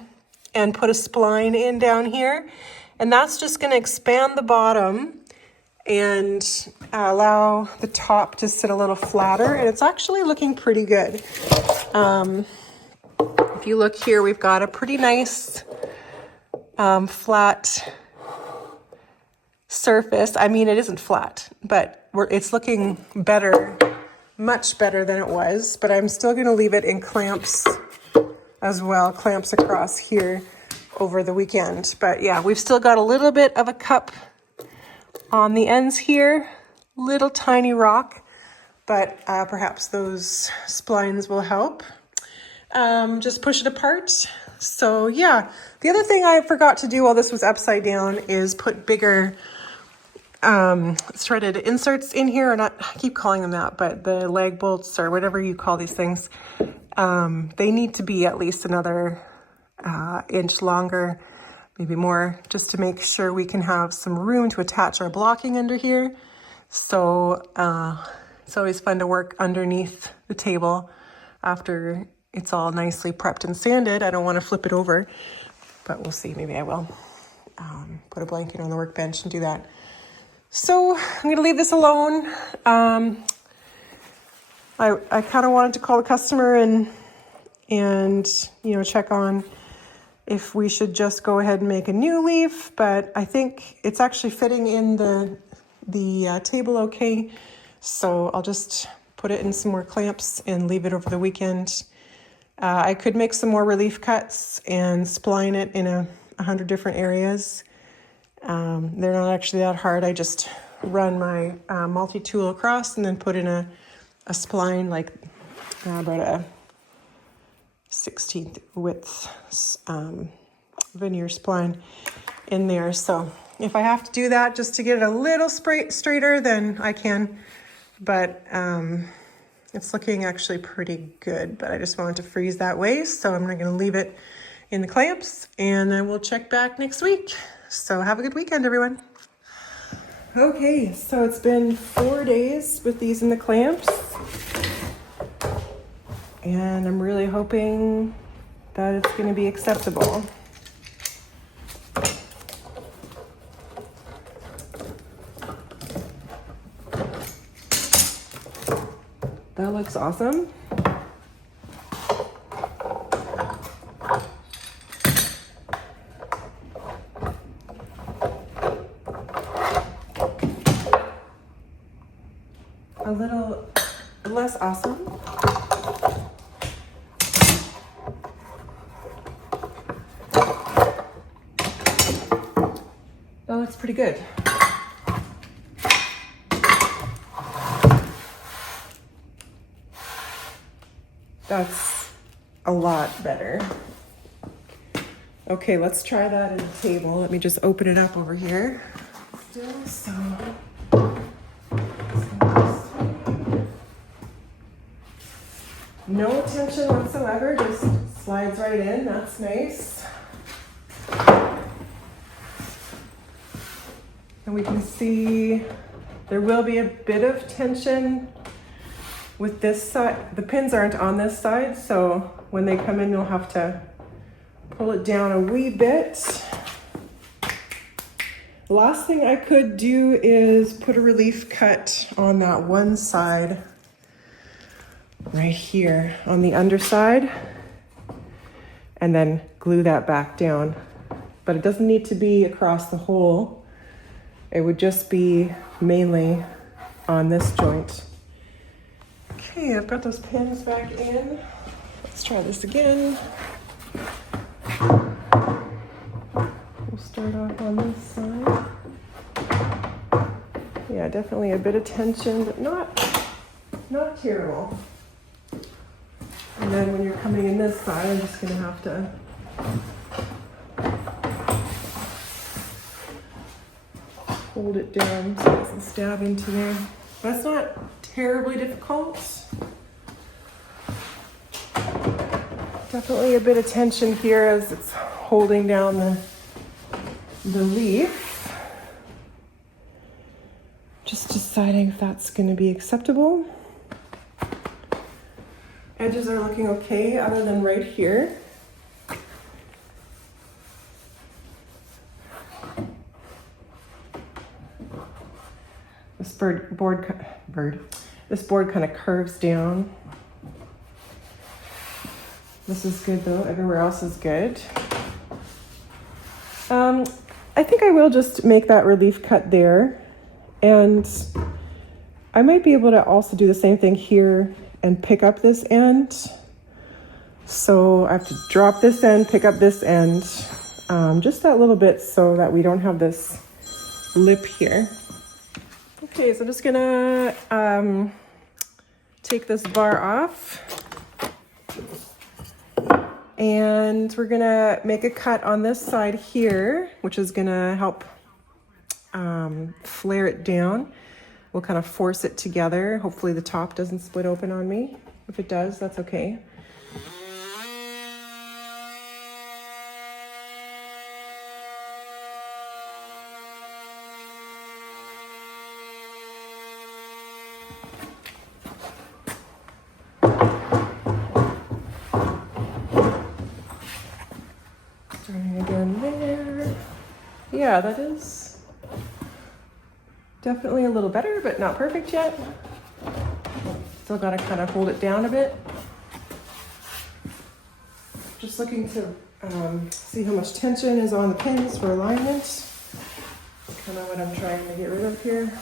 and put a spline in down here, and that's just going to expand the bottom and allow the top to sit a little flatter, and it's actually looking pretty good. If you look here, we've got a pretty nice flat surface. I mean, it isn't flat, but it's looking better, much better than it was, but I'm still going to leave it in clamps as well, clamps across here over the weekend. But yeah, we've still got a little bit of a cup on the ends here, little tiny rock, but perhaps those splines will help. Just push it apart. So yeah, the other thing I forgot to do while this was upside down is put bigger threaded inserts in here, and I keep calling them that, but the lag bolts or whatever you call these things, they need to be at least another inch longer, maybe more, just to make sure we can have some room to attach our blocking under here. So it's always fun to work underneath the table after it's all nicely prepped and sanded. I don't want to flip it over, but we'll see. Maybe I will put a blanket on the workbench and do that. So I'm going to leave this alone. I kind of wanted to call the customer and check on if we should just go ahead and make a new leaf, but I think it's actually fitting in the table okay. So I'll just put it in some more clamps and leave it over the weekend. I could make some more relief cuts and spline it in 100 different areas. They're not actually that hard. I just run my multi-tool across and then put in a spline, like about a 16th width veneer spline in there. So if I have to do that just to get it a little straighter, then I can. But it's looking actually pretty good, but I just wanted to freeze that way. So I'm not going to leave it in the clamps, and then we'll check back next week. So have a good weekend, everyone. Okay, so it's been 4 days with these in the clamps, and I'm really hoping that it's going to be acceptable. That looks awesome. A little less awesome. That looks pretty good. That's a lot better. Okay, let's try that in the table. Let me just open it up over here. Still some. No tension whatsoever, just slides right in. That's nice. And we can see there will be a bit of tension with this side. The pins aren't on this side, so when they come in, you'll have to pull it down a wee bit. The last thing I could do is put a relief cut on that one side right here on the underside, and then glue that back down. But it doesn't need to be across the whole. It would just be mainly on this joint. Okay, I've got those pins back in. Let's try this again. We'll start off on this side. Yeah, definitely a bit of tension, but not terrible. And then when you're coming in this side, I'm just gonna have to hold it down so it doesn't stab into there. That's not terribly difficult. Definitely a bit of tension here as it's holding down the leaf. Just deciding if that's gonna be acceptable. Edges are looking okay other than right here. This this board kind of curves down. This is good though, everywhere else is good. I think I will just make that relief cut there, and I might be able to also do the same thing here and pick up this end. So I have to drop this end, pick up this end, just that little bit so that we don't have this lip here. Okay, so I'm just gonna take this bar off. And we're gonna make a cut on this side here, which is gonna help flare it down. We'll kind of force it together. Hopefully the top doesn't split open on me. If it does, that's okay. Starting again there. Yeah, that is definitely a little better, but not perfect yet. Still gotta kind of hold it down a bit. Just looking to see how much tension is on the pins for alignment. Kind of what I'm trying to get rid of here.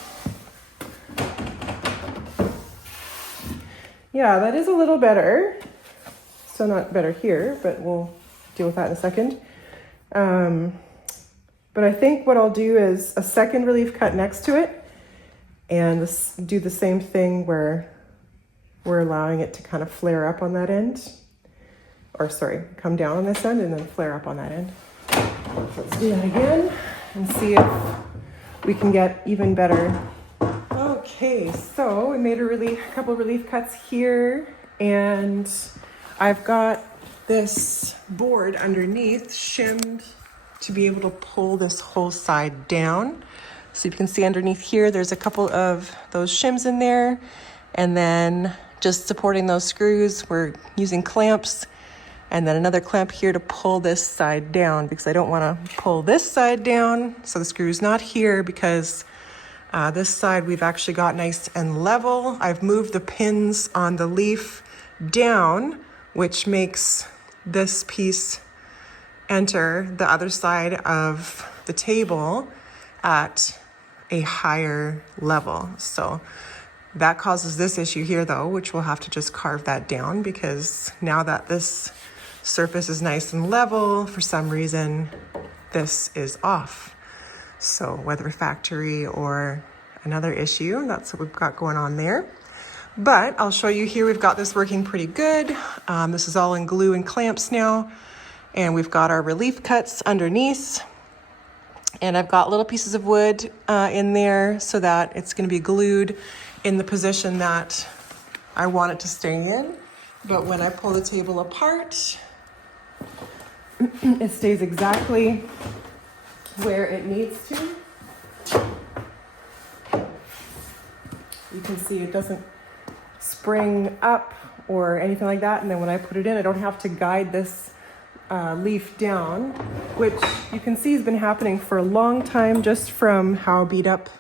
Yeah, that is a little better. So not better here, but we'll deal with that in a second. But I think what I'll do is a second relief cut next to it and do the same thing where we're allowing it to kind of flare up on that end. Or sorry, come down on this end and then flare up on that end. Let's do that again and see if we can get even better. Okay, so we made a couple relief cuts here, and I've got this board underneath shimmed to be able to pull this whole side down. So you can see underneath here, there's a couple of those shims in there, and then just supporting those screws, we're using clamps, and then another clamp here to pull this side down, because I don't want to pull this side down so the screw's not here, because this side we've actually got nice and level. I've moved the pins on the leaf down, which makes this piece enter the other side of the table at a higher level. So that causes this issue here though, which we'll have to just carve that down, because now that this surface is nice and level, for some reason this is off. So whether factory or another issue, that's what we've got going on there. But I'll show you here, we've got this working pretty good. This is all in glue and clamps now. And we've got our relief cuts underneath. And I've got little pieces of wood in there so that it's gonna be glued in the position that I want it to stay in. But when I pull the table apart, it stays exactly where it needs to. You can see it doesn't spring up or anything like that. And then when I put it in, I don't have to guide this leaf down, which you can see has been happening for a long time, just from how beat up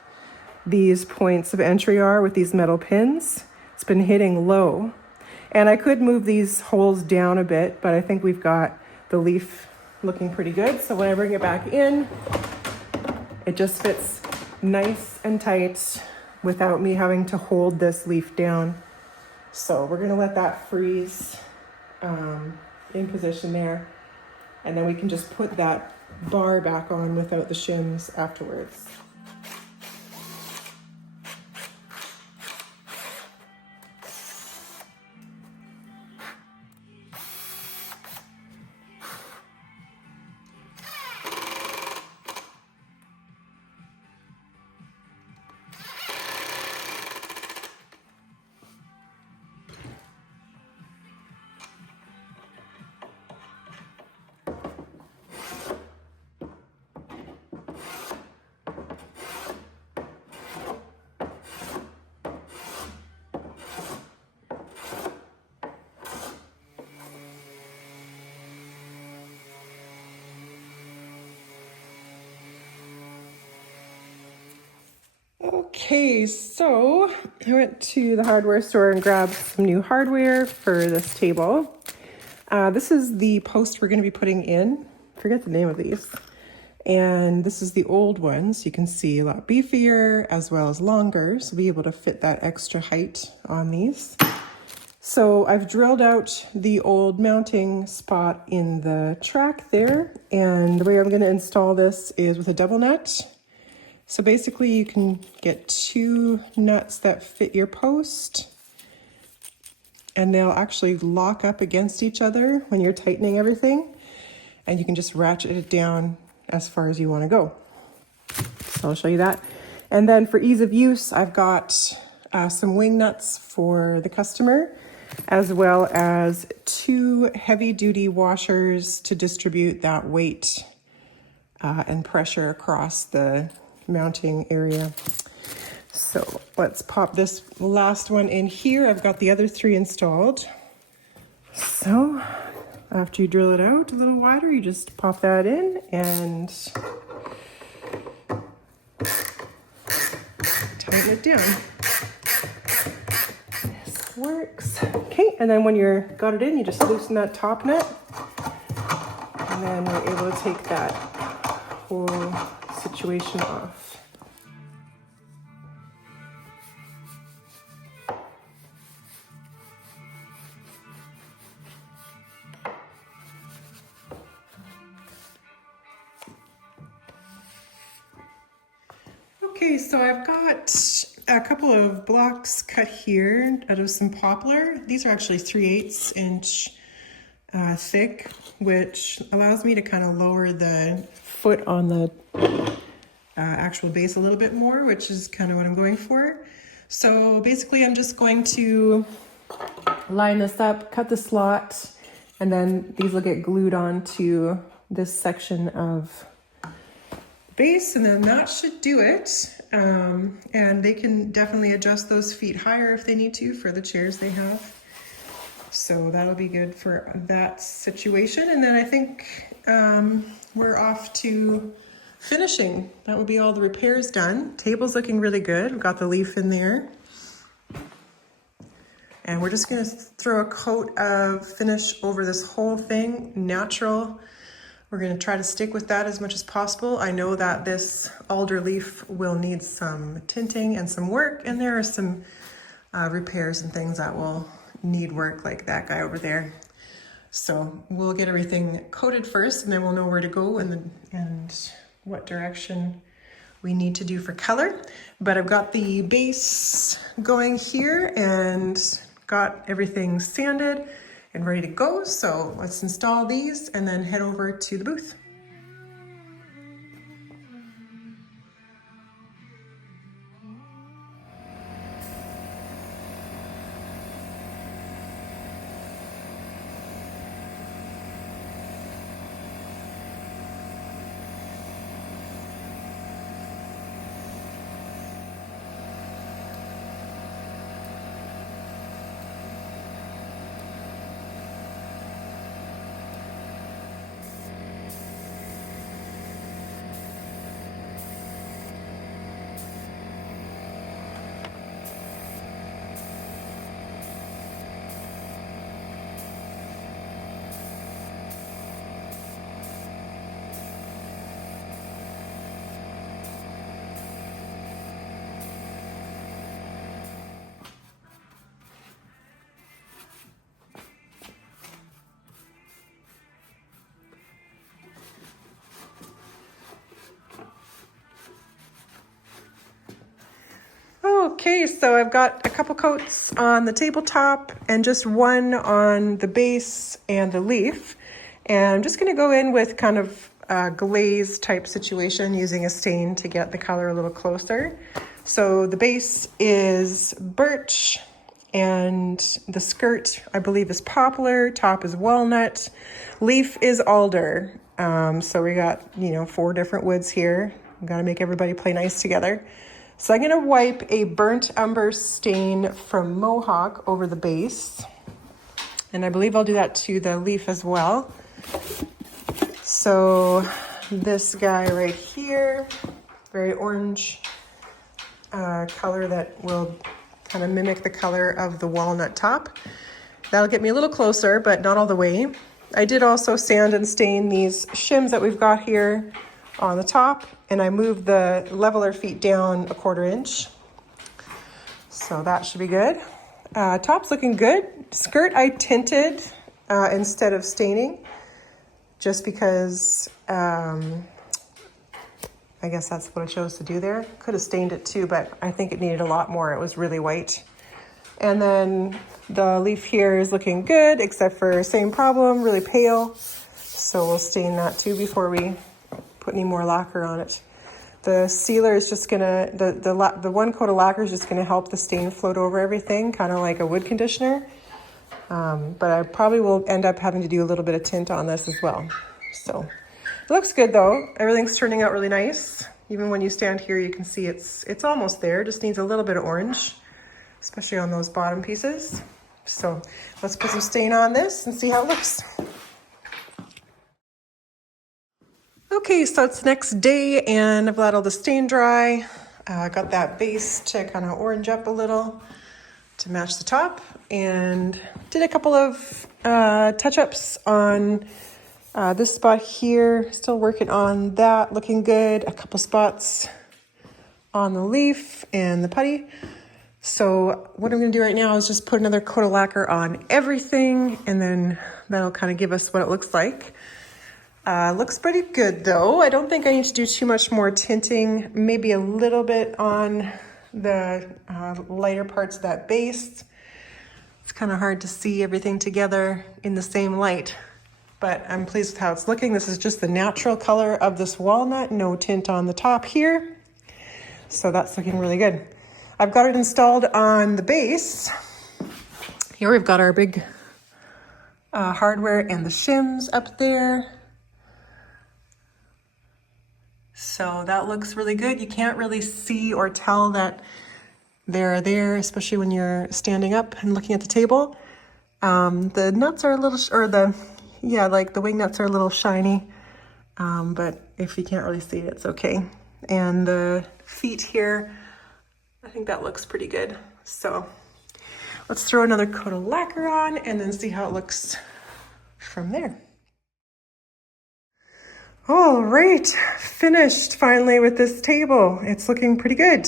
these points of entry are with these metal pins. It's been hitting low. And I could move these holes down a bit, but I think we've got the leaf looking pretty good. So when I bring it back in, it just fits nice and tight without me having to hold this leaf down. So we're gonna let that freeze in position there. And then we can just put that bar back on without the shims afterwards. Okay, so I went to the hardware store and grabbed some new hardware for this table. This is the post we're going to be putting in. I forget the name of these. And this is the old one, so you can see a lot beefier as well as longer. So we'll be able to fit that extra height on these. So I've drilled out the old mounting spot in the track there, and the way I'm going to install this is with a double nut. So basically you can get 2 nuts that fit your post, and they'll actually lock up against each other when you're tightening everything, and you can just ratchet it down as far as you want to go. So I'll show you that. And then for ease of use, I've got some wing nuts for the customer, as well as 2 heavy-duty washers to distribute that weight and pressure across the mounting area. So let's pop this last one in here. I've got the other 3 installed. So after you drill it out a little wider, you just pop that in and tighten it down. This works. Okay, and then when you're got it in, you just loosen that top nut, and then we're able to take that whole situation off. Okay, so I've got a couple of blocks cut here out of some poplar. These are actually 3/8 inch thick, which allows me to kind of lower the foot on the actual base a little bit more, which is kind of what I'm going for. So basically I'm just going to line this up, cut the slot, and then these will get glued onto this section of base, and then that should do it. And they can definitely adjust those feet higher if they need to for the chairs they have. So that'll be good for that situation. And then I think we're off to finishing. That would be all the repairs done. Table's looking really good. We've got the leaf in there. And we're just gonna throw a coat of finish over this whole thing, natural. We're going to try to stick with that as much as possible. I know that this alder leaf will need some tinting and some work, and there are some repairs and things that will need work, like that guy over there. So we'll get everything coated first, and then we'll know where to go and what direction we need to do for color. But I've got the base going here and got everything sanded and ready to go. So let's install these and then head over to the booth. Okay, so I've got a couple coats on the tabletop and just one on the base and the leaf. And I'm just gonna go in with kind of a glaze type situation using a stain to get the color a little closer. So the base is birch and the skirt, I believe, is poplar, top is walnut, leaf is alder. So we got, 4 different woods here. We've got to make everybody play nice together. So I'm going to wipe a burnt umber stain from Mohawk over the base. And I believe I'll do that to the leaf as well. So this guy right here, very orange color that will kind of mimic the color of the walnut top. That'll get me a little closer, but not all the way. I did also sand and stain these shims that we've got here on the top, and I moved the leveler feet down 1/4 inch. So that should be good. Top's looking good. Skirt I tinted instead of staining, just because I guess that's what I chose to do there. Could have stained it too, but I think it needed a lot more. It was really white. And then the leaf here is looking good, except for same problem, really pale. So we'll stain that too before we put any more lacquer on it. The sealer is just gonna, the one coat of lacquer is just gonna help the stain float over everything, kind of like a wood conditioner. But I probably will end up having to do a little bit of tint on this as well. So it looks good though. Everything's turning out really nice. Even when you stand here, you can see it's almost there. Just needs a little bit of orange, especially on those bottom pieces. So let's put some stain on this and see how it looks. Okay, so it's the next day and I've let all the stain dry. Got that base to kind of orange up a little to match the top, and did a couple of touch-ups on this spot here. Still working on that, looking good. A couple spots on the leaf and the putty. So what I'm gonna do right now is just put another coat of lacquer on everything, and then that'll kind of give us what it looks like. Looks pretty good though. I don't think I need to do too much more tinting, maybe a little bit on the lighter parts of that base. It's kind of hard to see everything together in the same light, but I'm pleased with how it's looking. This is just the natural color of this walnut, no tint on the top here. So that's looking really good. I've got it installed on the base. Here we've got our big hardware and the shims up there. So that looks really good. You can't really see or tell that they're there, especially when you're standing up and looking at the table. The nuts are a little, like the wing nuts are a little shiny, but if you can't really see it, it's okay. And the feet here, I think that looks pretty good. So let's throw another coat of lacquer on and then see how it looks from there. All right, finished finally with this table. It's looking pretty good.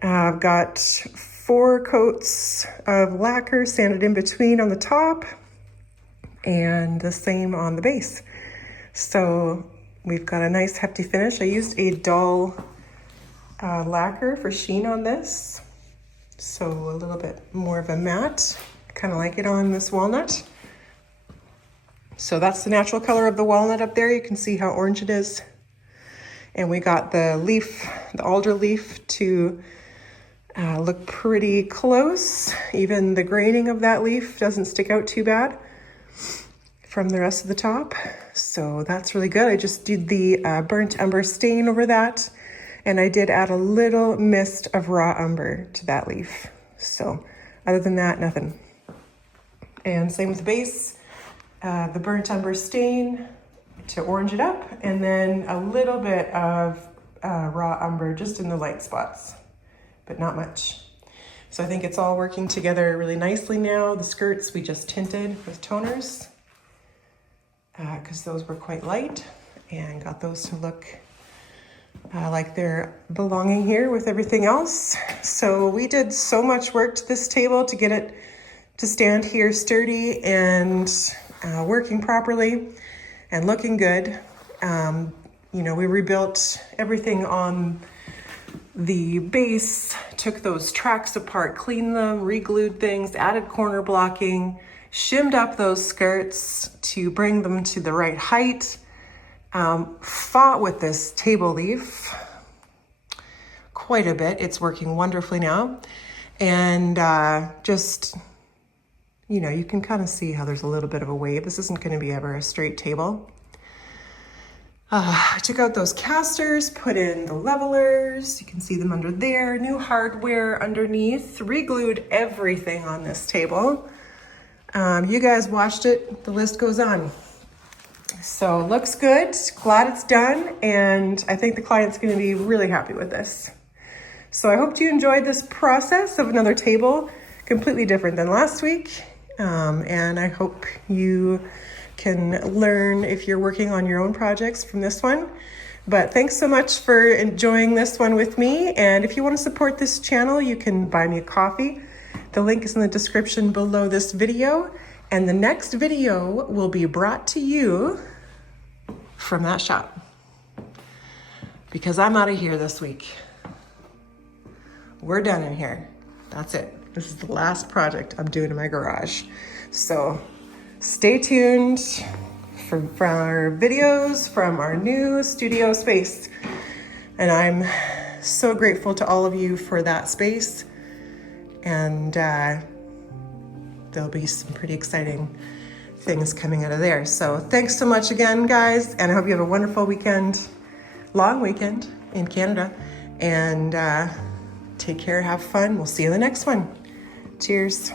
I've got 4 coats of lacquer sanded in between on the top and the same on the base. So we've got a nice hefty finish. I used a dull lacquer for sheen on this. So a little bit more of a matte. I kind of like it on this walnut. So that's the natural color of the walnut up there. You can see how orange it is. And we got the leaf, the alder leaf, to look pretty close. Even the graining of that leaf doesn't stick out too bad from the rest of the top. So that's really good. I just did the burnt umber stain over that. And I did add a little mist of raw umber to that leaf. So other than that, nothing. And same with the base. The burnt umber stain to orange it up, and then a little bit of raw umber just in the light spots, but not much. So I think it's all working together really nicely now. The skirts we just tinted with toners because those were quite light, and got those to look like they're belonging here with everything else. So we did so much work to this table to get it to stand here sturdy and working properly and looking good. You know, we rebuilt everything on the base, took those tracks apart, cleaned them, re-glued things, added corner blocking, shimmed up those skirts to bring them to the right height, fought with this table leaf quite a bit. It's working wonderfully now. And just, you know, you can kind of see how there's a little bit of a wave. This isn't going to be ever a straight table. I took out those casters, put in the levelers. You can see them under there. New hardware underneath. Re-glued everything on this table. You guys watched it. The list goes on. So looks good. Glad it's done. And I think the client's going to be really happy with this. So I hope you enjoyed this process of another table, completely different than last week. And I hope you can learn if you're working on your own projects from this one. But thanks so much for enjoying this one with me. And if you want to support this channel, you can buy me a coffee. The link is in the description below this video, and the next video will be brought to you from that shop, because I'm out of here this week. We're done in here. That's it. This is the last project I'm doing in my garage. So stay tuned for our videos from our new studio space. And I'm so grateful to all of you for that space. And there'll be some pretty exciting things coming out of there. So thanks so much again, guys. And I hope you have a wonderful weekend, long weekend in Canada. And take care, have fun. We'll see you in the next one. Cheers.